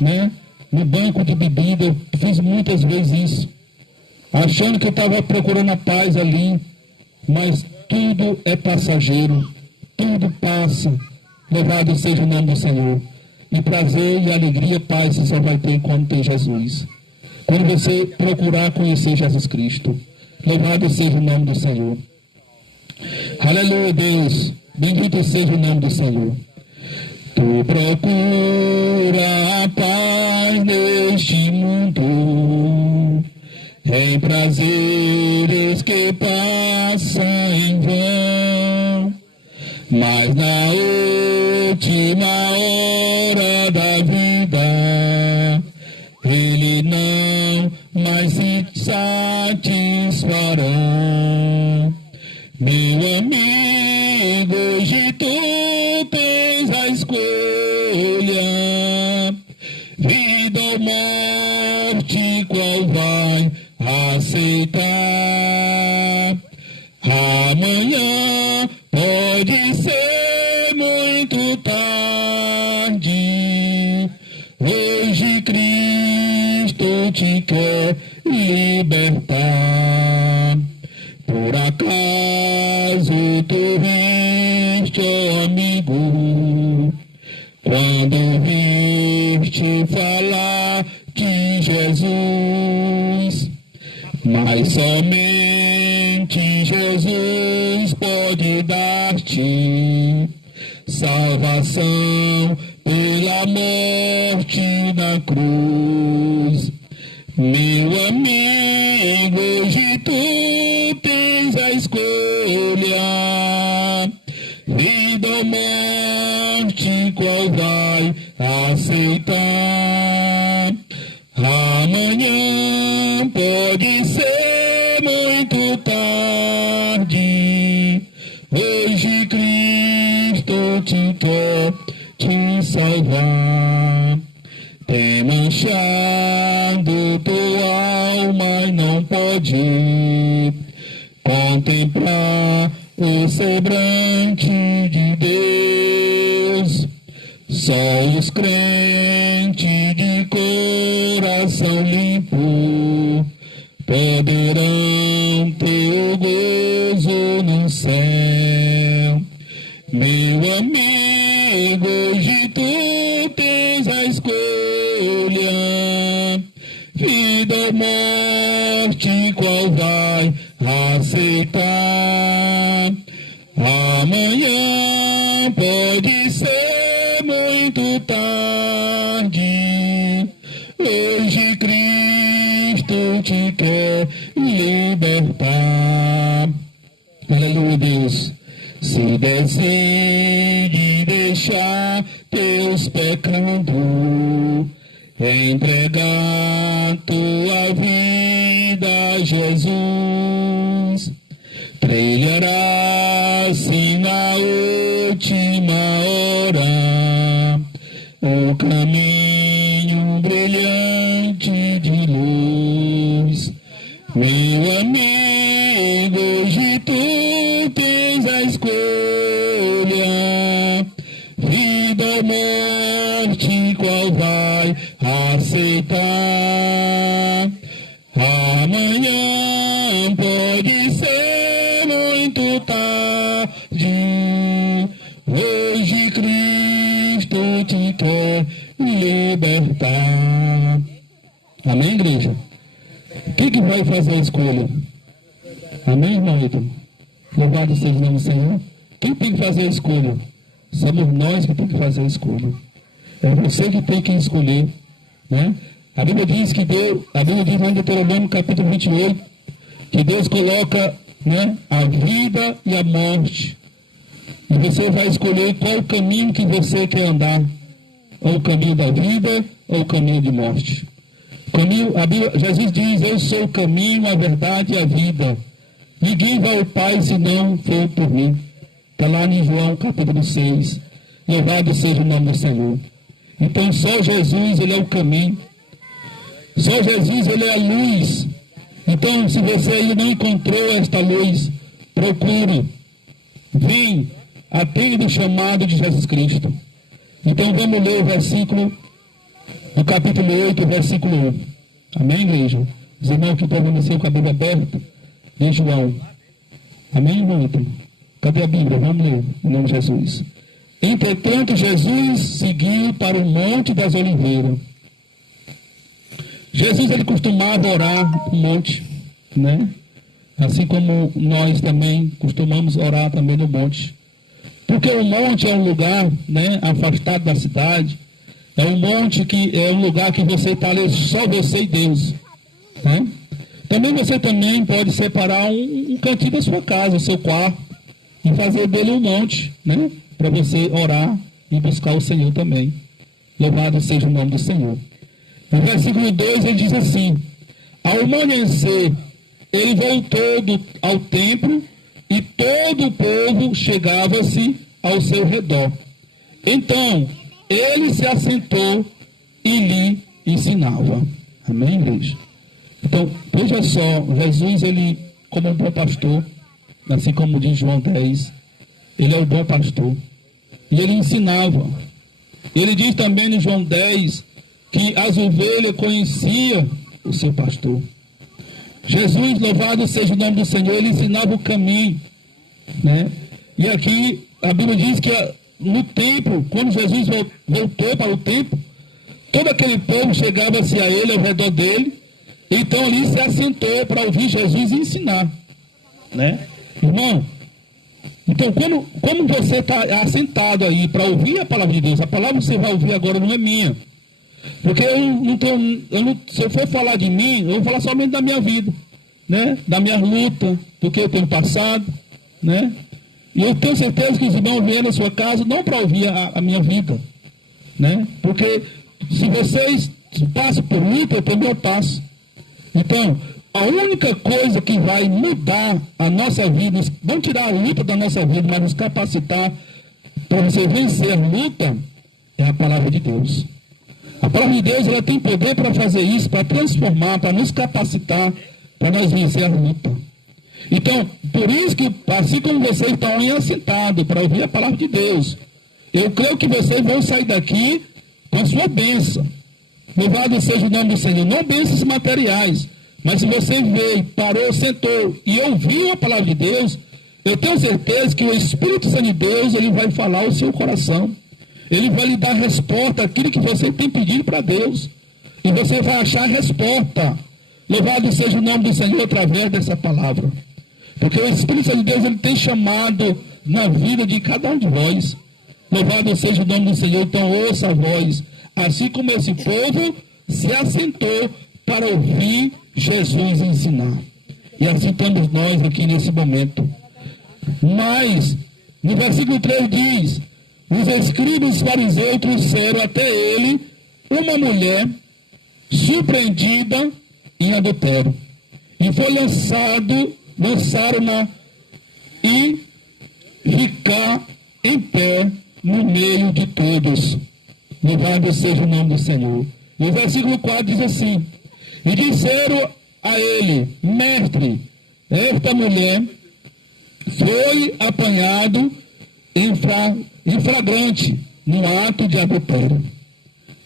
né? No banco de bebida. Eu fiz muitas vezes isso, achando que eu estava procurando a paz ali, mas tudo é passageiro, tudo passa. Louvado seja o nome do Senhor. E prazer e alegria, paz, você só vai ter quando tem Jesus. Quando você procurar conhecer Jesus Cristo. Louvado seja o nome do Senhor. Aleluia, Deus. Bendito seja o nome do Senhor. Tu procura a paz neste mundo, em prazeres que passam em vão, mas na última hora da vida, Ele não mais se satisfará. Meu amigo, hoje tu tens a escolha, vida ou morte, qual vai aceitar? Amanhã pode ser muito tarde, hoje Cristo te quer libertar. Por acaso tu viste, oh amigo, quando viste falar de Jesus? Mas somente Jesus pode dar-te salvação pela morte na cruz. Meu amigo, hoje tu tens a escolha, vida ou morte, qual vai aceitar? Amanhã pode ser muito tarde, hoje Cristo te quer te salvar. Tem manchado tua alma e não pode contemplar o semblante de Deus. Só os crentes de coração limpo poderão ter o gozo no céu. Meu amigo, hoje tu tens a escolha, vida ou morte, qual vai aceitar? Amanhã pode ser muito tarde, hoje Cristo te quer libertar. Aleluia, Deus. Se decide deixar teus pecados, entregar tua vida a Jesus, trilhará assim na última hora o caminho brilhante de luz. Meu amigo, hoje tu tens a escolha, vida ou morte, qual vai aceitar? Amanhã pode ser muito tarde, hoje Cristo te quer libertar. Amém, igreja? Quem que vai fazer a escolha? Amém, irmão Ítalo? Louvado seja o nome do Senhor. Quem tem que fazer a escolha? Somos nós que temos que fazer a escolha. É você que tem que escolher, né? A Bíblia diz que a Bíblia diz lá em Deuteronômio capítulo 28, que Deus coloca, né, a vida e a morte. E você vai escolher qual o caminho que você quer andar. Ou o caminho da vida, ou o caminho de morte. A Bíblia, Jesus diz, eu sou o caminho, a verdade e a vida. Ninguém vai ao Pai se não for por mim. Está lá em João capítulo 6. Louvado seja o nome do Senhor. Então só Jesus, ele é o caminho. Só Jesus, ele é a luz. Então, se você ainda não encontrou esta luz, procure. Vem, atende o chamado de Jesus Cristo. Então vamos ler o versículo do capítulo 8, versículo 1. Amém, igreja? Os irmãos que permaneceram com a Bíblia aberta, de João. Amém, irmão? Cadê a Bíblia? Vamos ler, em nome de Jesus. Entretanto, Jesus seguiu para o Monte das Oliveiras. Jesus, ele costumava orar no monte, né? Assim como nós também costumamos orar também no monte. Porque o monte é um lugar, né, afastado da cidade. É um monte que é um lugar que você está ali, só você e Deus, né? Também você também pode separar um cantinho da sua casa, o seu quarto, e fazer dele um monte, né? Para você orar e buscar o Senhor também. Louvado seja o nome do Senhor. No versículo 2 ele diz assim: ao amanhecer, ele voltou ao templo e todo o povo chegava-se ao seu redor. Então, ele se assentou e lhe ensinava. Amém, igreja? Então, veja só, Jesus, ele, como um bom pastor, assim como diz João 10, ele é o bom pastor. E ele ensinava. Ele diz também no João 10 que as ovelhas conheciam o seu pastor. Jesus, louvado seja o nome do Senhor, ele ensinava o caminho, né? E aqui a Bíblia diz que no templo, quando Jesus voltou para o templo, todo aquele povo chegava-se a ele, ao redor dele, então ali se assentou para ouvir Jesus ensinar, né? Irmão, então como você está assentado aí para ouvir a palavra de Deus, a palavra que você vai ouvir agora não é minha. Porque se eu for falar de mim, eu vou falar somente da minha vida, né? Da minha luta, do que eu tenho passado, né? E eu tenho certeza que os irmãos vêm na sua casa não para ouvir a minha vida, né? Porque se vocês passam por luta, eu também passo. Então, a única coisa que vai mudar a nossa vida, não tirar a luta da nossa vida, mas nos capacitar para você vencer a luta, é a palavra de Deus. A palavra de Deus, ela tem poder para fazer isso, para transformar, para nos capacitar, para nós vencer a luta. Então, por isso que, assim como vocês estão aí assentados para ouvir a palavra de Deus, eu creio que vocês vão sair daqui com a sua bênção. Louvado seja o nome do Senhor. Não bênçãos materiais, mas se você veio, parou, sentou e ouviu a palavra de Deus, eu tenho certeza que o Espírito Santo de Deus, ele vai falar o seu coração. Ele vai lhe dar resposta àquilo que você tem pedido para Deus. E você vai achar a resposta. Louvado seja o nome do Senhor através dessa palavra. Porque o Espírito Santo de Deus, ele tem chamado na vida de cada um de vós. Louvado seja o nome do Senhor. Então ouça a voz. Assim como esse povo se assentou para ouvir Jesus ensinar. E assim estamos nós aqui nesse momento. Mas, no versículo 3 diz: os escribas e fariseus trouxeram até ele uma mulher surpreendida em adultério. E foi lançaram-na e ficar em pé no meio de todos. Louvado seja o nome do Senhor. E o versículo 4 diz assim: e disseram a ele: mestre, esta mulher foi apanhado em flagrante no ato de adultério.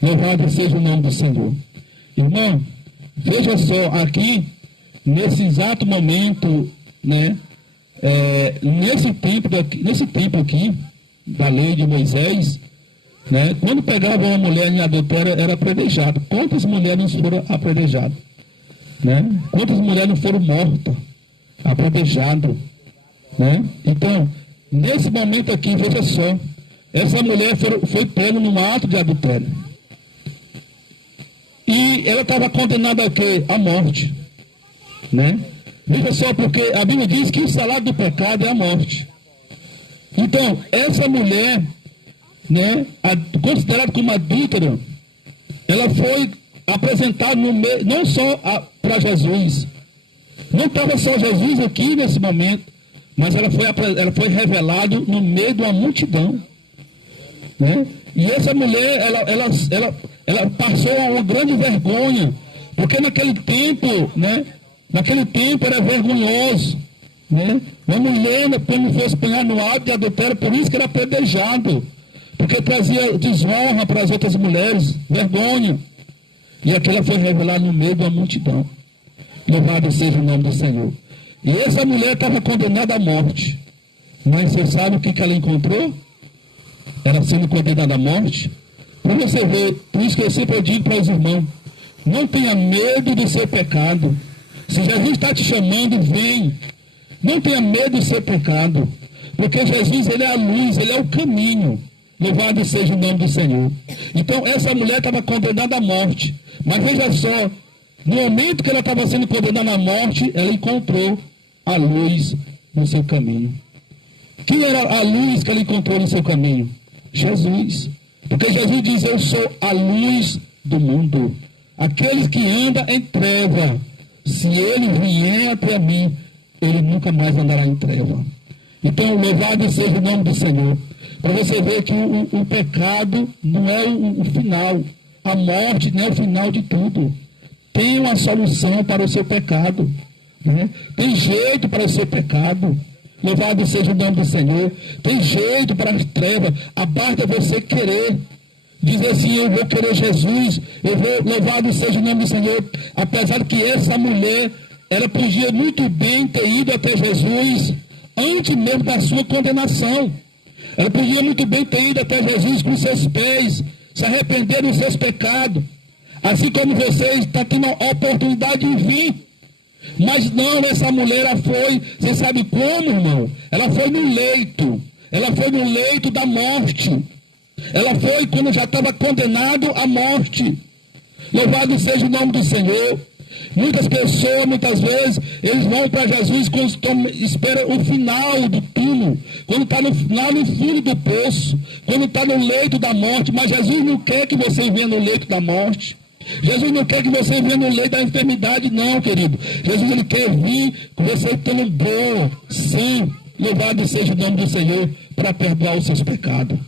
Louvado seja o nome do Senhor. Irmão, veja só aqui, nesse exato momento, né? Nesse tempo aqui, da lei de Moisés, né? Quando pegava uma mulher em adultério, era apedrejado. Quantas mulheres não foram apedrejadas? Né? Quantas mulheres não foram mortas? Apedrejadas, né? Então, nesse momento aqui, veja só, essa mulher foi presa num ato de adultério. E ela estava condenada a quê? À morte, né? Veja só, porque a Bíblia diz que o salário do pecado é a morte. Então, essa mulher, né, considerada como adúltera, ela foi apresentada no meio, não só para Jesus. Não estava só Jesus aqui nesse momento, mas ela foi revelada no meio de uma multidão. né? E essa mulher, ela passou uma grande vergonha, porque naquele tempo, né? Naquele tempo era vergonhoso, né? Uma mulher, quando fosse apanhar no ato de adultério, por isso que era apedrejado, porque trazia desonra para as outras mulheres, vergonha. E aquela foi revelada no meio da multidão. Louvado seja o nome do Senhor. E essa mulher estava condenada à morte. Mas você sabe o que ela encontrou? Ela sendo condenada à morte. Para você ver, por isso que eu sempre digo para os irmãos, não tenha medo do seu pecado. Se Jesus está te chamando, vem. Não tenha medo do seu pecado. Porque Jesus, ele é a luz, ele é o caminho. Louvado seja o nome do Senhor. Então, essa mulher estava condenada à morte. Mas veja só, no momento que ela estava sendo condenada à morte, ela encontrou a luz no seu caminho. Quem era a luz que ela encontrou no seu caminho? Jesus. Porque Jesus diz, eu sou a luz do mundo. Aqueles que andam em treva, se ele vier até mim, ele nunca mais andará em treva. Então, louvado seja o nome do Senhor. Para você ver que o pecado não é o final. A morte não é o final de tudo. Tem uma solução para o seu pecado, né? Tem jeito para o seu pecado. Louvado seja o nome do Senhor. Tem jeito para as trevas. Basta você querer. Dizer assim, eu vou querer Jesus. Louvado seja o nome do Senhor. Apesar que essa mulher, ela podia muito bem ter ido até Jesus antes mesmo da sua condenação. Ela podia muito bem ter ido até Jesus com seus pés, se arrepender dos seus pecados. Assim como você está tendo a oportunidade de vir. Mas não, essa mulher, ela foi, você sabe como, irmão? Ela foi no leito. Ela foi no leito da morte. Ela foi quando já estava condenado à morte. Louvado seja o nome do Senhor. Muitas pessoas, muitas vezes, eles vão para Jesus quando esperam o final do túmulo, quando está lá no fundo do poço, quando está no leito da morte. Mas Jesus não quer que você venha no leito da morte. Jesus não quer que você venha no leito da enfermidade, não, querido. Jesus, ele quer vir com você tendo dor, sim. Louvado seja o nome do Senhor, para perdoar os seus pecados.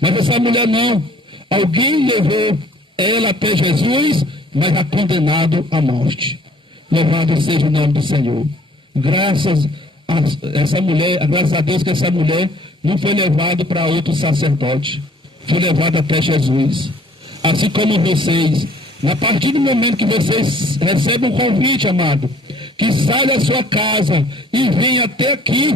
Mas essa mulher não. Alguém levou ela até Jesus, mas a condenado à morte. Louvado seja o nome do Senhor. Graças a essa mulher, graças a Deus que essa mulher não foi levada para outro sacerdote. Foi levada até Jesus. Assim como vocês, a partir do momento que vocês recebem um convite, amado, que sai da sua casa e vem até aqui,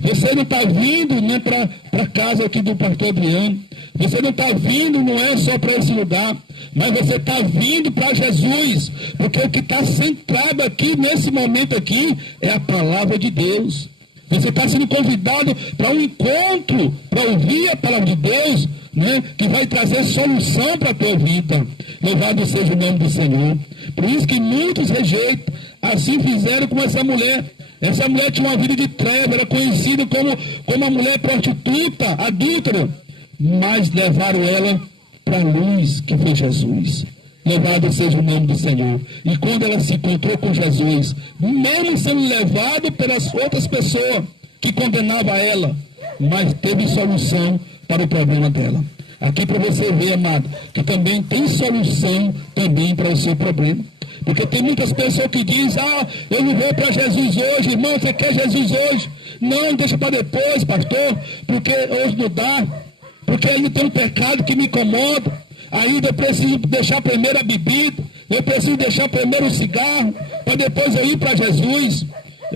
você não está vindo nem para a casa aqui do pastor Adriano. Você não está vindo, não é só para esse lugar, mas você está vindo para Jesus, porque o que está centrado aqui, nesse momento aqui, é a palavra de Deus. Você está sendo convidado para um encontro, para ouvir a palavra de Deus, né, que vai trazer solução para a tua vida. Louvado seja o nome do Senhor. Por isso que muitos rejeitam, assim fizeram com essa mulher. Essa mulher tinha uma vida de treva, era conhecida como uma mulher prostituta, adúltera, mas levaram ela para a luz, que foi Jesus. Louvado seja o nome do Senhor. E quando ela se encontrou com Jesus, mesmo sendo levado pelas outras pessoas que condenavam ela, mas teve solução para o problema dela. Aqui para você ver, amado, que também tem solução também para o seu problema. Porque tem muitas pessoas que dizem, eu não vou para Jesus hoje, irmão, você quer Jesus hoje? Não, deixa para depois, pastor, porque hoje não dá. Porque ainda tem um pecado que me incomoda. Ainda eu preciso deixar primeiro a bebida. Eu preciso deixar primeiro o cigarro, para depois eu ir para Jesus.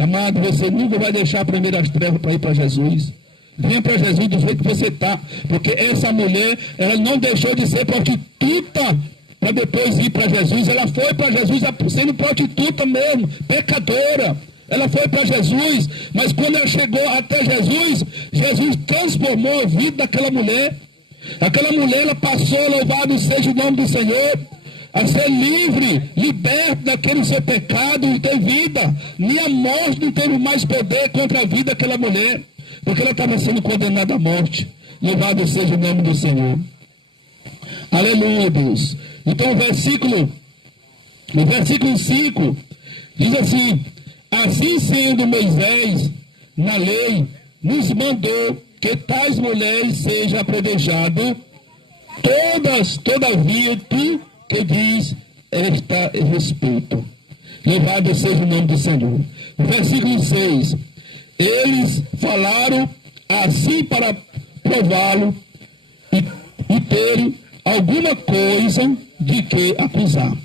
Amado, você nunca vai deixar primeiro as trevas para ir para Jesus. Venha para Jesus do jeito que você está. Porque essa mulher, ela não deixou de ser prostituta para depois ir para Jesus. Ela foi para Jesus sendo prostituta mesmo, pecadora. Ela foi para Jesus, mas quando ela chegou até Jesus, Jesus transformou a vida daquela mulher. Aquela mulher, ela passou, louvado seja o nome do Senhor, a ser livre, liberta daquele seu pecado e ter vida. Nem a morte não teve mais poder contra a vida daquela mulher, porque ela estava sendo condenada à morte. Louvado seja o nome do Senhor. Aleluia, Deus. Então no versículo 5, diz assim: assim sendo Moisés, na lei, nos mandou que tais mulheres sejam apedrejadas, todavia tu que diz esta respeito. Louvado seja o nome do Senhor. Versículo 6. Eles falaram assim para prová-lo e terem alguma coisa de que acusar.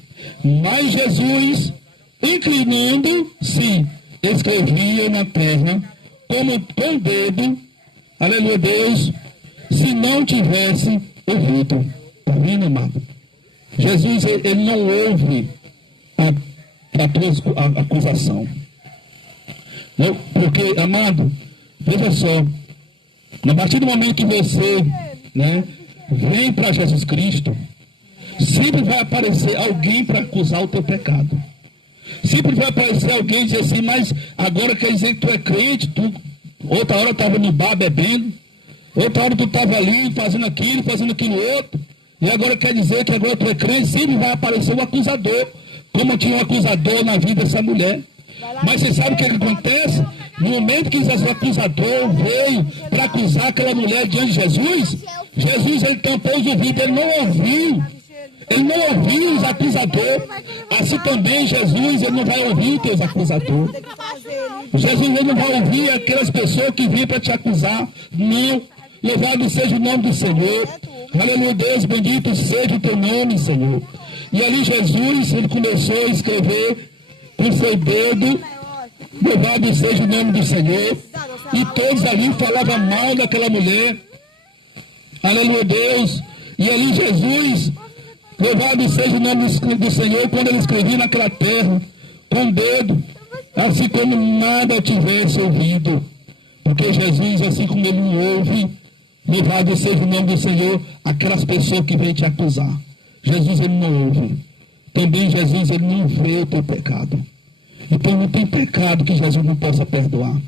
Mas Jesus, inclinando-se, escrevia na terra com o dedo, aleluia Deus, se não tivesse ouvido. Está vendo, amado? Jesus, ele não ouve a tua acusação. Não, porque, amado, veja só, a partir do momento que você, né, vem para Jesus Cristo, sempre vai aparecer alguém para acusar o teu pecado. Sempre vai aparecer alguém e dizer assim, mas agora quer dizer que tu é crente, tu outra hora estava no bar bebendo, outra hora tu estava ali fazendo aquilo outro, e agora quer dizer que agora tu é crente. Sempre vai aparecer um acusador, como tinha um acusador na vida dessa mulher. Mas você sabe o que acontece? No momento que esse acusador veio para acusar aquela mulher diante de Jesus, Jesus ele tampou os ouvidos, ele não ouviu. Ele não ouviu os acusadores. Assim também Jesus, ele não vai ouvir os teus acusadores. Jesus ele não vai ouvir aquelas pessoas que vêm para te acusar. Não. Louvado seja o nome do Senhor. Aleluia, Deus, bendito seja o teu nome, Senhor. E ali Jesus, ele começou a escrever com seu dedo. Louvado seja o nome do Senhor. E todos ali falavam mal daquela mulher. Aleluia, Deus. E ali Jesus, louvado seja o nome do Senhor, quando ele escrevia naquela terra, com o dedo, assim como nada tivesse ouvido. Porque Jesus, assim como ele não ouve, louvado seja o nome do Senhor, aquelas pessoas que vêm te acusar. Jesus, ele não ouve. Também Jesus, ele não vê o teu pecado. Então não tem pecado que Jesus não possa perdoar.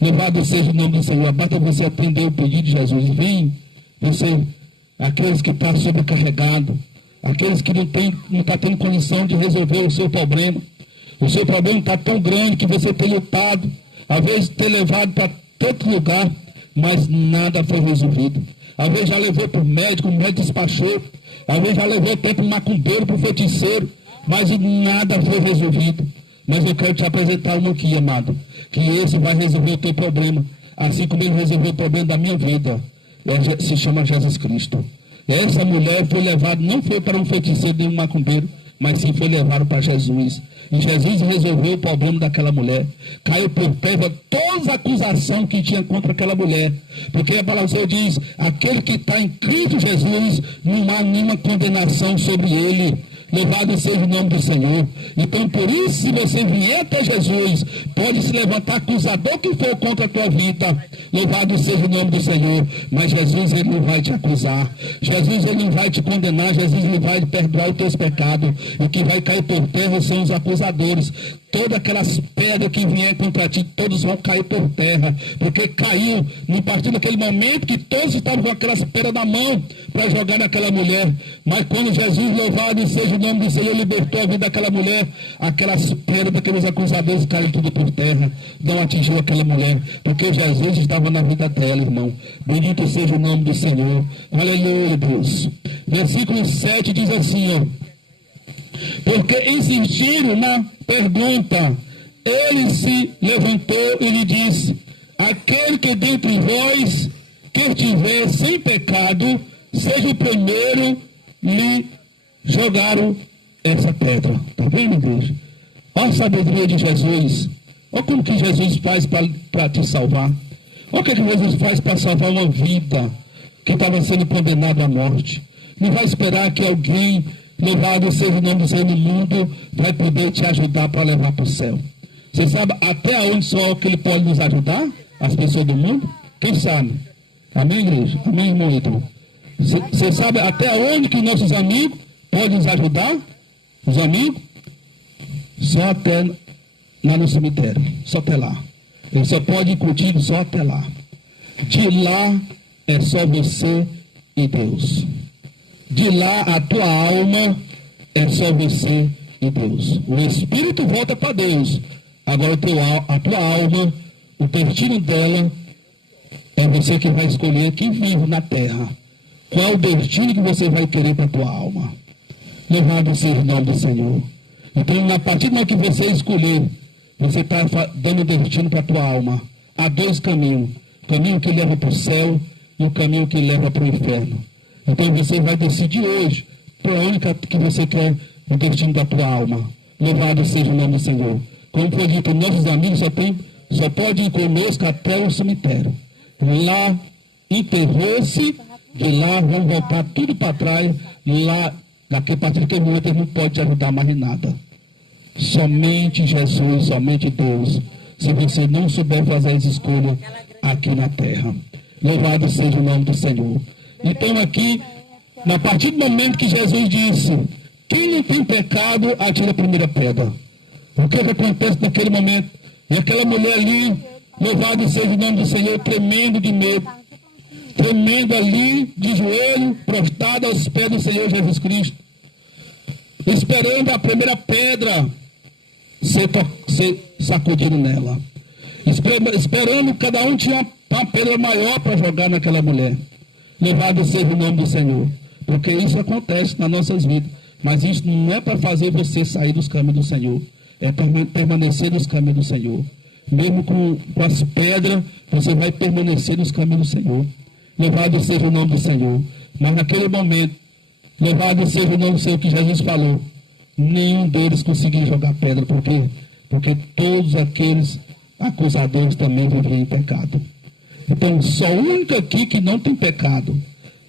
Louvado seja o nome do Senhor. Basta você atender o pedido de Jesus. Vem, você, aqueles que estão sobrecarregados, aqueles que não estão tendo condição de resolver o seu problema. O seu problema está tão grande que você tem lutado, às vezes tem levado para tanto lugar, mas nada foi resolvido. Às vezes já levou para o médico despachou. Às vezes já levou tempo para o macumbeiro, para o feiticeiro, mas nada foi resolvido. Mas eu quero te apresentar um aqui, amado, que esse vai resolver o teu problema, assim como ele resolveu o problema da minha vida. Se chama Jesus Cristo. Essa mulher foi levada, não foi para um feiticeiro nem um macumbeiro, mas sim foi levada para Jesus. E Jesus resolveu o problema daquela mulher. Caiu por terra toda a acusação que tinha contra aquela mulher. Porque a palavra do Senhor diz, aquele que está em Cristo Jesus, não há nenhuma condenação sobre ele. Louvado seja o nome do Senhor. Então, por isso, se você vier até Jesus, pode se levantar acusador que for contra a tua vida. Louvado seja o nome do Senhor. Mas Jesus, ele não vai te acusar. Jesus, ele não vai te condenar. Jesus, ele vai perdoar os teus pecados. O que vai cair por terra são os acusadores. Todas aquelas pedras que vierem contra ti, todos vão cair por terra. Porque caiu, a partir daquele momento que todos estavam com aquelas pedras na mão para jogar naquela mulher. Mas quando Jesus, louvado seja o nome do Senhor, libertou a vida daquela mulher, aquelas pedras daqueles acusadores caíram tudo por terra. Não atingiu aquela mulher. Porque Jesus estava na vida dela, irmão. Bendito seja o nome do Senhor. Aleluia, Deus. Versículo 7 diz assim, ó. Porque insistiram na pergunta, ele se levantou e lhe disse, aquele que dentre vós que estiver sem pecado, seja o primeiro lhe jogaram essa pedra. Está vendo, igreja? Olha a sabedoria de Jesus. Olha como que Jesus faz para te salvar. Olha o que Jesus faz para salvar uma vida que estava sendo condenada à morte. Não vai esperar que alguém, louvado seja o nome do Senhor no mundo, vai poder te ajudar para levar para o céu. Você sabe até onde só que ele pode nos ajudar? As pessoas do mundo? Quem sabe? Amém, igreja? Amém, irmão Ítalo? Você sabe até onde que nossos amigos podem nos ajudar? Os amigos? Só até lá no cemitério. Só até lá. Ele só pode ir contigo só até lá. De lá é só você e Deus. De lá a tua alma é só você e Deus. O espírito volta para Deus. Agora a tua alma, o destino dela É você que vai escolher quem vive na terra. Qual o destino que você vai querer para a tua alma? Louvado seja o nome do Senhor. Então, a partir do momento que você escolher, você está dando destino para a tua alma. Há dois caminhos. O caminho que leva para o céu e o caminho que leva para o inferno. Então, você vai decidir hoje para onde que você quer o destino da tua alma. Louvado seja o nome do Senhor. Como foi dito, nossos amigos só podem ir conosco até o cemitério. Lá enterrou-se, de lá vão voltar tudo para trás. Lá, daqui a partir daquele momento, ele não pode te ajudar mais em nada. Somente Jesus, somente Deus. Se você não souber fazer as escolhas aqui na terra. Louvado seja o nome do Senhor. Então aqui, a partir do momento que Jesus disse, quem não tem pecado, atira a primeira pedra. O que acontece naquele momento? E aquela mulher ali, louvado seja o nome do Senhor, tremendo de medo. Tremendo ali, de joelho, prostrada aos pés do Senhor Jesus Cristo. Esperando a primeira pedra ser sacudida nela. Esperando, cada um tinha uma pedra maior para jogar naquela mulher. Louvado seja o nome do Senhor. Porque isso acontece nas nossas vidas. Mas isso não é para fazer você sair dos caminhos do Senhor. É permanecer nos caminhos do Senhor. Mesmo com as pedras, você vai permanecer nos caminhos do Senhor. Louvado seja o nome do Senhor. Mas naquele momento, louvado seja o nome do Senhor que Jesus falou. Nenhum deles conseguiu jogar pedra. Por quê? Porque todos aqueles acusadores também viviam em pecado. Então, só o único aqui que não tem pecado.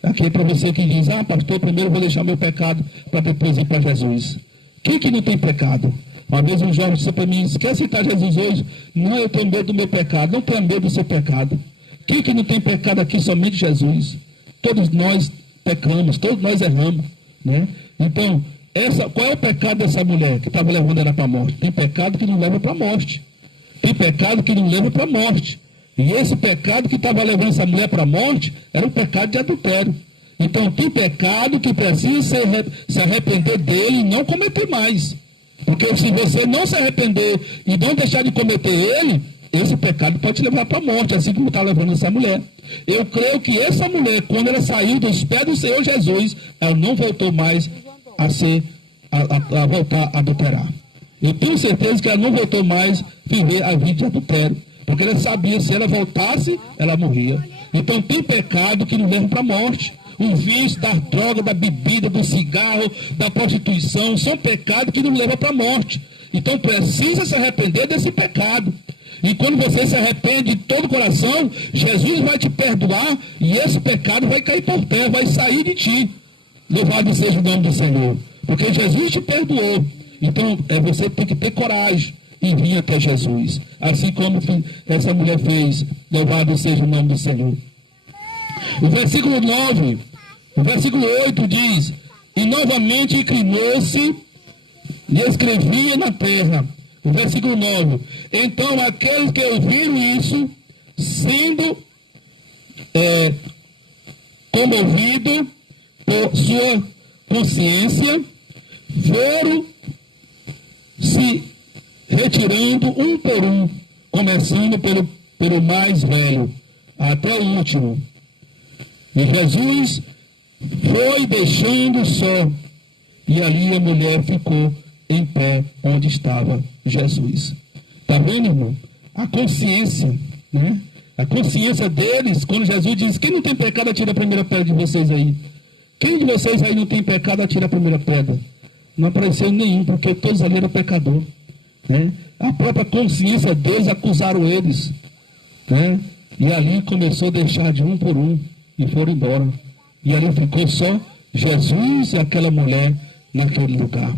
Aqui é para você que diz, pastor, primeiro eu vou deixar meu pecado para depois ir para Jesus. Quem que não tem pecado? Uma vez um jovem disse para mim, quer aceitar Jesus hoje? Não, eu tenho medo do meu pecado. Não tenha medo do seu pecado. Quem que não tem pecado aqui? Somente Jesus. Todos nós pecamos, todos nós erramos, né? Então, qual é o pecado dessa mulher que estava levando ela para a morte? Tem pecado que não leva para a morte. Tem pecado que não leva para a morte. E esse pecado que estava levando essa mulher para a morte era um pecado de adultério. Então, tem pecado que precisa se arrepender dele e não cometer mais. Porque se você não se arrepender e não deixar de cometer ele, esse pecado pode te levar para a morte, assim como está levando essa mulher. Eu creio que essa mulher, quando ela saiu dos pés do Senhor Jesus, ela não voltou mais a voltar a adulterar. Eu tenho certeza que ela não voltou mais a viver a vida de adultério. Porque ela sabia que se ela voltasse, ela morria. Então tem pecado que nos leva para a morte. O vício da droga, da bebida, do cigarro, da prostituição, são pecados que nos levam para a morte. Então precisa se arrepender desse pecado. E quando você se arrepende de todo o coração, Jesus vai te perdoar e esse pecado vai cair por terra, vai sair de ti. Louvado seja o nome do Senhor. Porque Jesus te perdoou. Então você tem que ter coragem e vir até Jesus. Assim como essa mulher fez. Louvado seja o nome do Senhor. O versículo 9, o versículo 8 diz, e novamente inclinou-se e escrevia na terra. O versículo 9, então aqueles que ouviram isso, sendo comovidos por sua consciência, foram se retirando um por um, começando pelo mais velho, até o último. E Jesus foi deixando só, e ali a mulher ficou em pé onde estava Jesus. Está vendo, irmão? A consciência, né? A consciência deles, quando Jesus diz, quem não tem pecado, atira a primeira pedra de vocês aí. Quem de vocês aí não tem pecado, atira a primeira pedra. Não apareceu nenhum, porque todos ali eram pecadores. Né? A própria consciência deles acusaram eles. Né? E ali começou a deixar de um por um e foram embora. E ali ficou só Jesus e aquela mulher naquele lugar.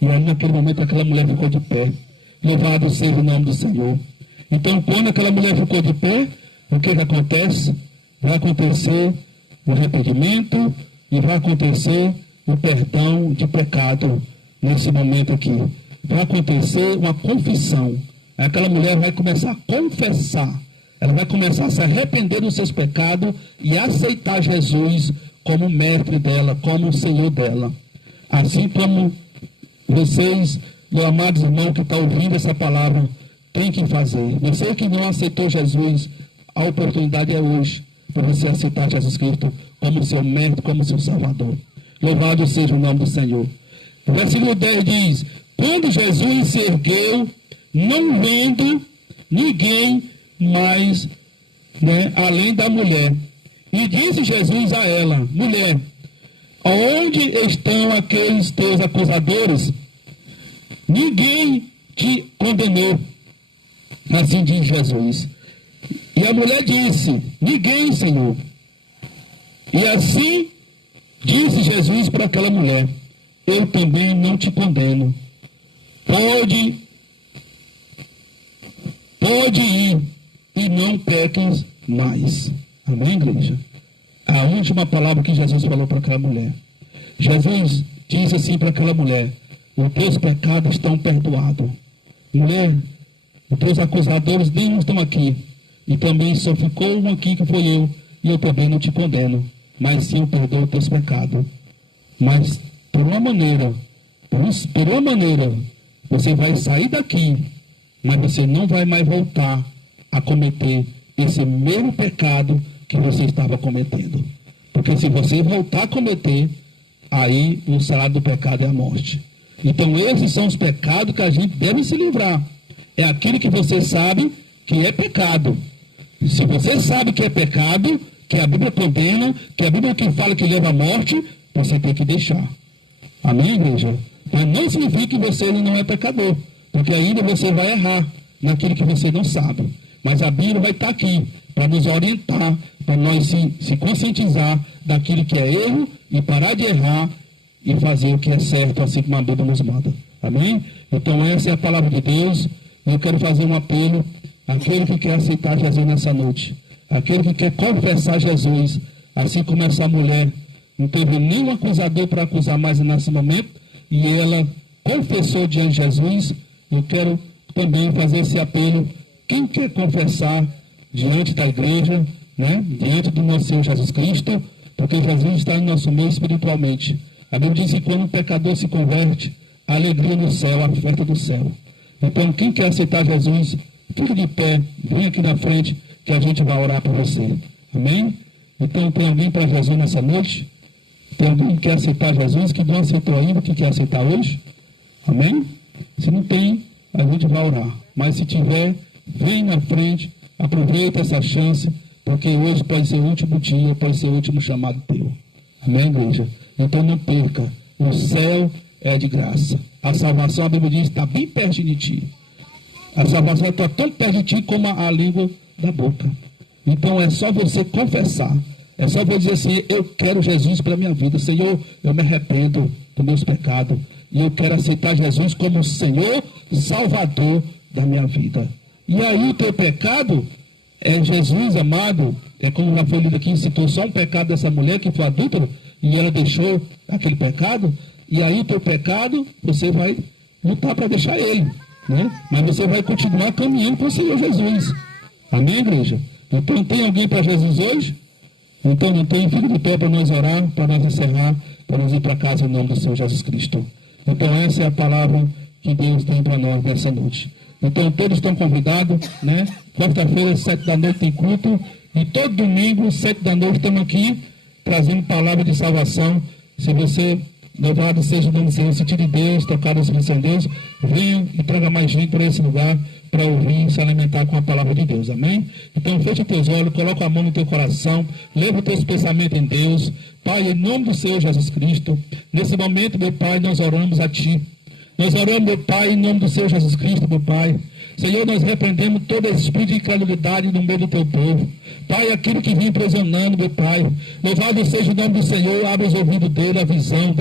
E aí naquele momento aquela mulher ficou de pé. Louvado seja o nome do Senhor. Então quando aquela mulher ficou de pé, o que acontece? Vai acontecer o arrependimento e vai acontecer o perdão de pecado nesse momento aqui. Vai acontecer uma confissão. Aquela mulher vai começar a confessar. Ela vai começar a se arrepender dos seus pecados e aceitar Jesus como mestre dela, como o Senhor dela. Assim como vocês, meus amados irmãos que estão ouvindo essa palavra, tem que fazer. Você que não aceitou Jesus a oportunidade é hoje para você aceitar Jesus Cristo como seu mestre, como seu salvador. Louvado seja o nome do Senhor. O versículo 10 diz: quando Jesus se ergueu, não vendo ninguém mais, além da mulher, e disse Jesus a ela: mulher, onde estão aqueles teus acusadores? Ninguém te condenou. Assim diz Jesus. E a mulher disse: ninguém, Senhor. E assim disse Jesus para aquela mulher: eu também não te condeno. Pode ir e não peques mais. Amém, igreja? A última palavra que Jesus falou para aquela mulher. Jesus disse assim para aquela mulher: os teus pecados estão perdoados. Mulher, os teus acusadores nenhum estão aqui. E também só ficou um aqui que foi eu. E eu também não te condeno. Mas sim eu perdoo os teus pecados. Mas por uma maneira, você vai sair daqui, mas você não vai mais voltar a cometer esse mesmo pecado que você estava cometendo. Porque se você voltar a cometer, aí o salário do pecado é a morte. Então esses são os pecados que a gente deve se livrar. É aquilo que você sabe que é pecado. E se você sabe que é pecado, que a Bíblia condena, que a Bíblia que fala que leva à morte, você tem que deixar. Amém, igreja? Mas não significa que você não é pecador, porque ainda você vai errar naquilo que você não sabe. Mas a Bíblia vai estar aqui para nos orientar, para nós se conscientizar daquilo que é erro e parar de errar e fazer o que é certo, assim como a Bíblia nos manda. Amém? Então essa é a palavra de Deus. Eu quero fazer um apelo àquele que quer aceitar Jesus nessa noite, aquele que quer confessar Jesus, assim como essa mulher não teve nenhum acusador para acusar mais nesse momento, e ela confessou diante de Jesus. Eu quero também fazer esse apelo. Quem quer confessar diante da igreja, diante do nosso Senhor Jesus Cristo, porque Jesus está no nosso meio espiritualmente. A Bíblia diz que quando um pecador se converte, a alegria no céu, a festa do céu. Então, quem quer aceitar Jesus, fique de pé, vem aqui na frente, que a gente vai orar por você. Amém? Então, tem alguém para Jesus nessa noite? Tem alguém que quer aceitar Jesus, que não aceitou ainda, que quer aceitar hoje? Amém? Se não tem, a gente vai orar. Mas se tiver, vem na frente, aproveita essa chance, porque hoje pode ser o último dia, pode ser o último chamado teu. Amém, igreja? Então não perca. O céu é de graça. A salvação, a Bíblia diz, está bem perto de ti. A salvação está tão perto de ti como a língua da boca. Então é só você confessar. É só você dizer assim: eu quero Jesus para a minha vida. Senhor, eu me arrependo dos meus pecados. E eu quero aceitar Jesus como Senhor Salvador da minha vida. E aí o teu pecado é Jesus, amado. É como já foi lido aqui, citou só um pecado dessa mulher que foi adúltera. E ela deixou aquele pecado. E aí o teu pecado, você vai lutar para deixar ele. Mas você vai continuar caminhando com o Senhor Jesus. Amém, igreja? Então tem alguém para Jesus hoje? Então não tem, fica de pé para nós orar, para nós encerrar, para nós ir para casa em nome do Senhor Jesus Cristo. Então essa é a palavra que Deus tem para nós nessa noite. Então todos estão convidados, Quarta-feira, 7 da noite tem culto, e todo domingo, 7 da noite, estamos aqui trazendo palavra de salvação. Se você, louvado seja o nome do Senhor, sentir de Deus, tocar o Espírito Santo de Deus, venham e traga mais gente para esse lugar, para ouvir e se alimentar com a palavra de Deus, amém? Então fecha os teus olhos, coloca a mão no teu coração, leva os teus pensamentos em Deus. Pai, em nome do Senhor Jesus Cristo, nesse momento, meu Pai, nós oramos a Ti. Nós oramos, meu Pai, em nome do Senhor Jesus Cristo, meu Pai. Senhor, nós repreendemos todo espírito de incredulidade no meio do Teu povo. Pai, aquilo que vem impressionando, meu Pai. Louvado seja o nome do Senhor, abre os ouvidos dele, a visão,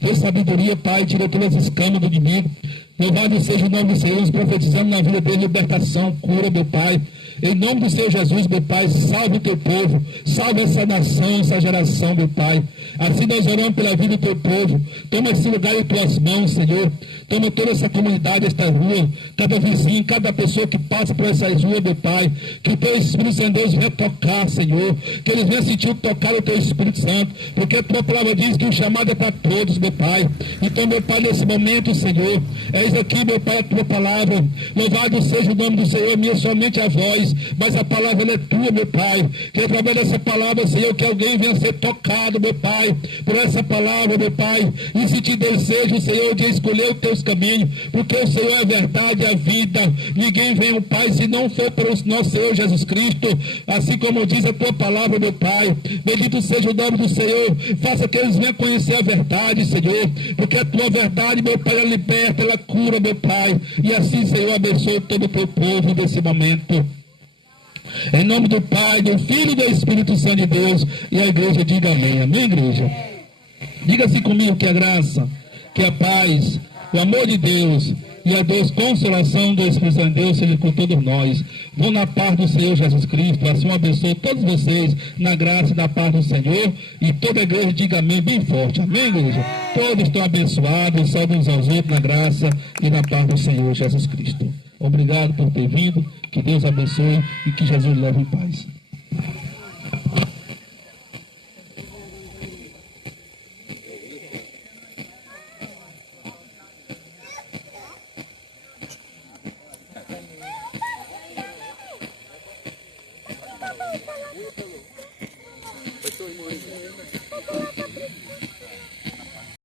dê sabedoria, Pai, tira todas as escamas do inimigo. Louvado seja o nome do Senhor, profetizando na vida dele, libertação, cura, meu Pai. Em nome do Senhor Jesus, meu Pai, salve o teu povo, salve essa nação, essa geração, meu Pai. Assim nós oramos pela vida do teu povo. Toma esse lugar em tuas mãos, Senhor. Toma toda essa comunidade, esta rua, cada vizinho, cada pessoa que passa por essas ruas, meu Pai. Que o teu Espírito Senhor Deus, venha tocar, Senhor, que eles venham sentir o tocar do Teu Espírito Santo, porque a Tua palavra diz que o chamado é para todos, meu Pai. Então, meu Pai, nesse momento, Senhor, eis aqui, meu Pai, a Tua palavra. Louvado seja o nome do Senhor, minha somente a voz, mas a palavra ela é Tua, meu Pai. Que através dessa palavra, Senhor, que alguém venha ser tocado, meu Pai, por essa palavra, meu Pai, e se te desejo, Senhor, de escolher os Teus caminhos, porque o Senhor é a verdade e a vida. Ninguém vem ao Pai se não for para o nosso Senhor Jesus Cristo, assim como diz a Tua palavra, meu Pai. Bendito seja o nome do Senhor. Faça que eles venham conhecer a verdade, Senhor, porque a Tua verdade, meu Pai, ela liberta, ela cura, meu Pai. E assim, Senhor, abençoe todo o Teu povo nesse momento. Em nome do Pai, do Filho e do Espírito Santo de Deus. E a igreja diga amém. Amém, igreja? Diga assim comigo que a graça, que a paz, o amor de Deus e a Deus, consolação do Espírito Santo de Deus seja com todos nós. Vão na paz do Senhor Jesus Cristo. Assim eu abençoo todos vocês na graça e na paz do Senhor. E toda a igreja diga amém bem forte. Amém, igreja? Todos estão abençoados, salve uns aos outros na graça e na paz do Senhor Jesus Cristo. Obrigado por ter vindo. Que Deus abençoe e que Jesus leve em paz.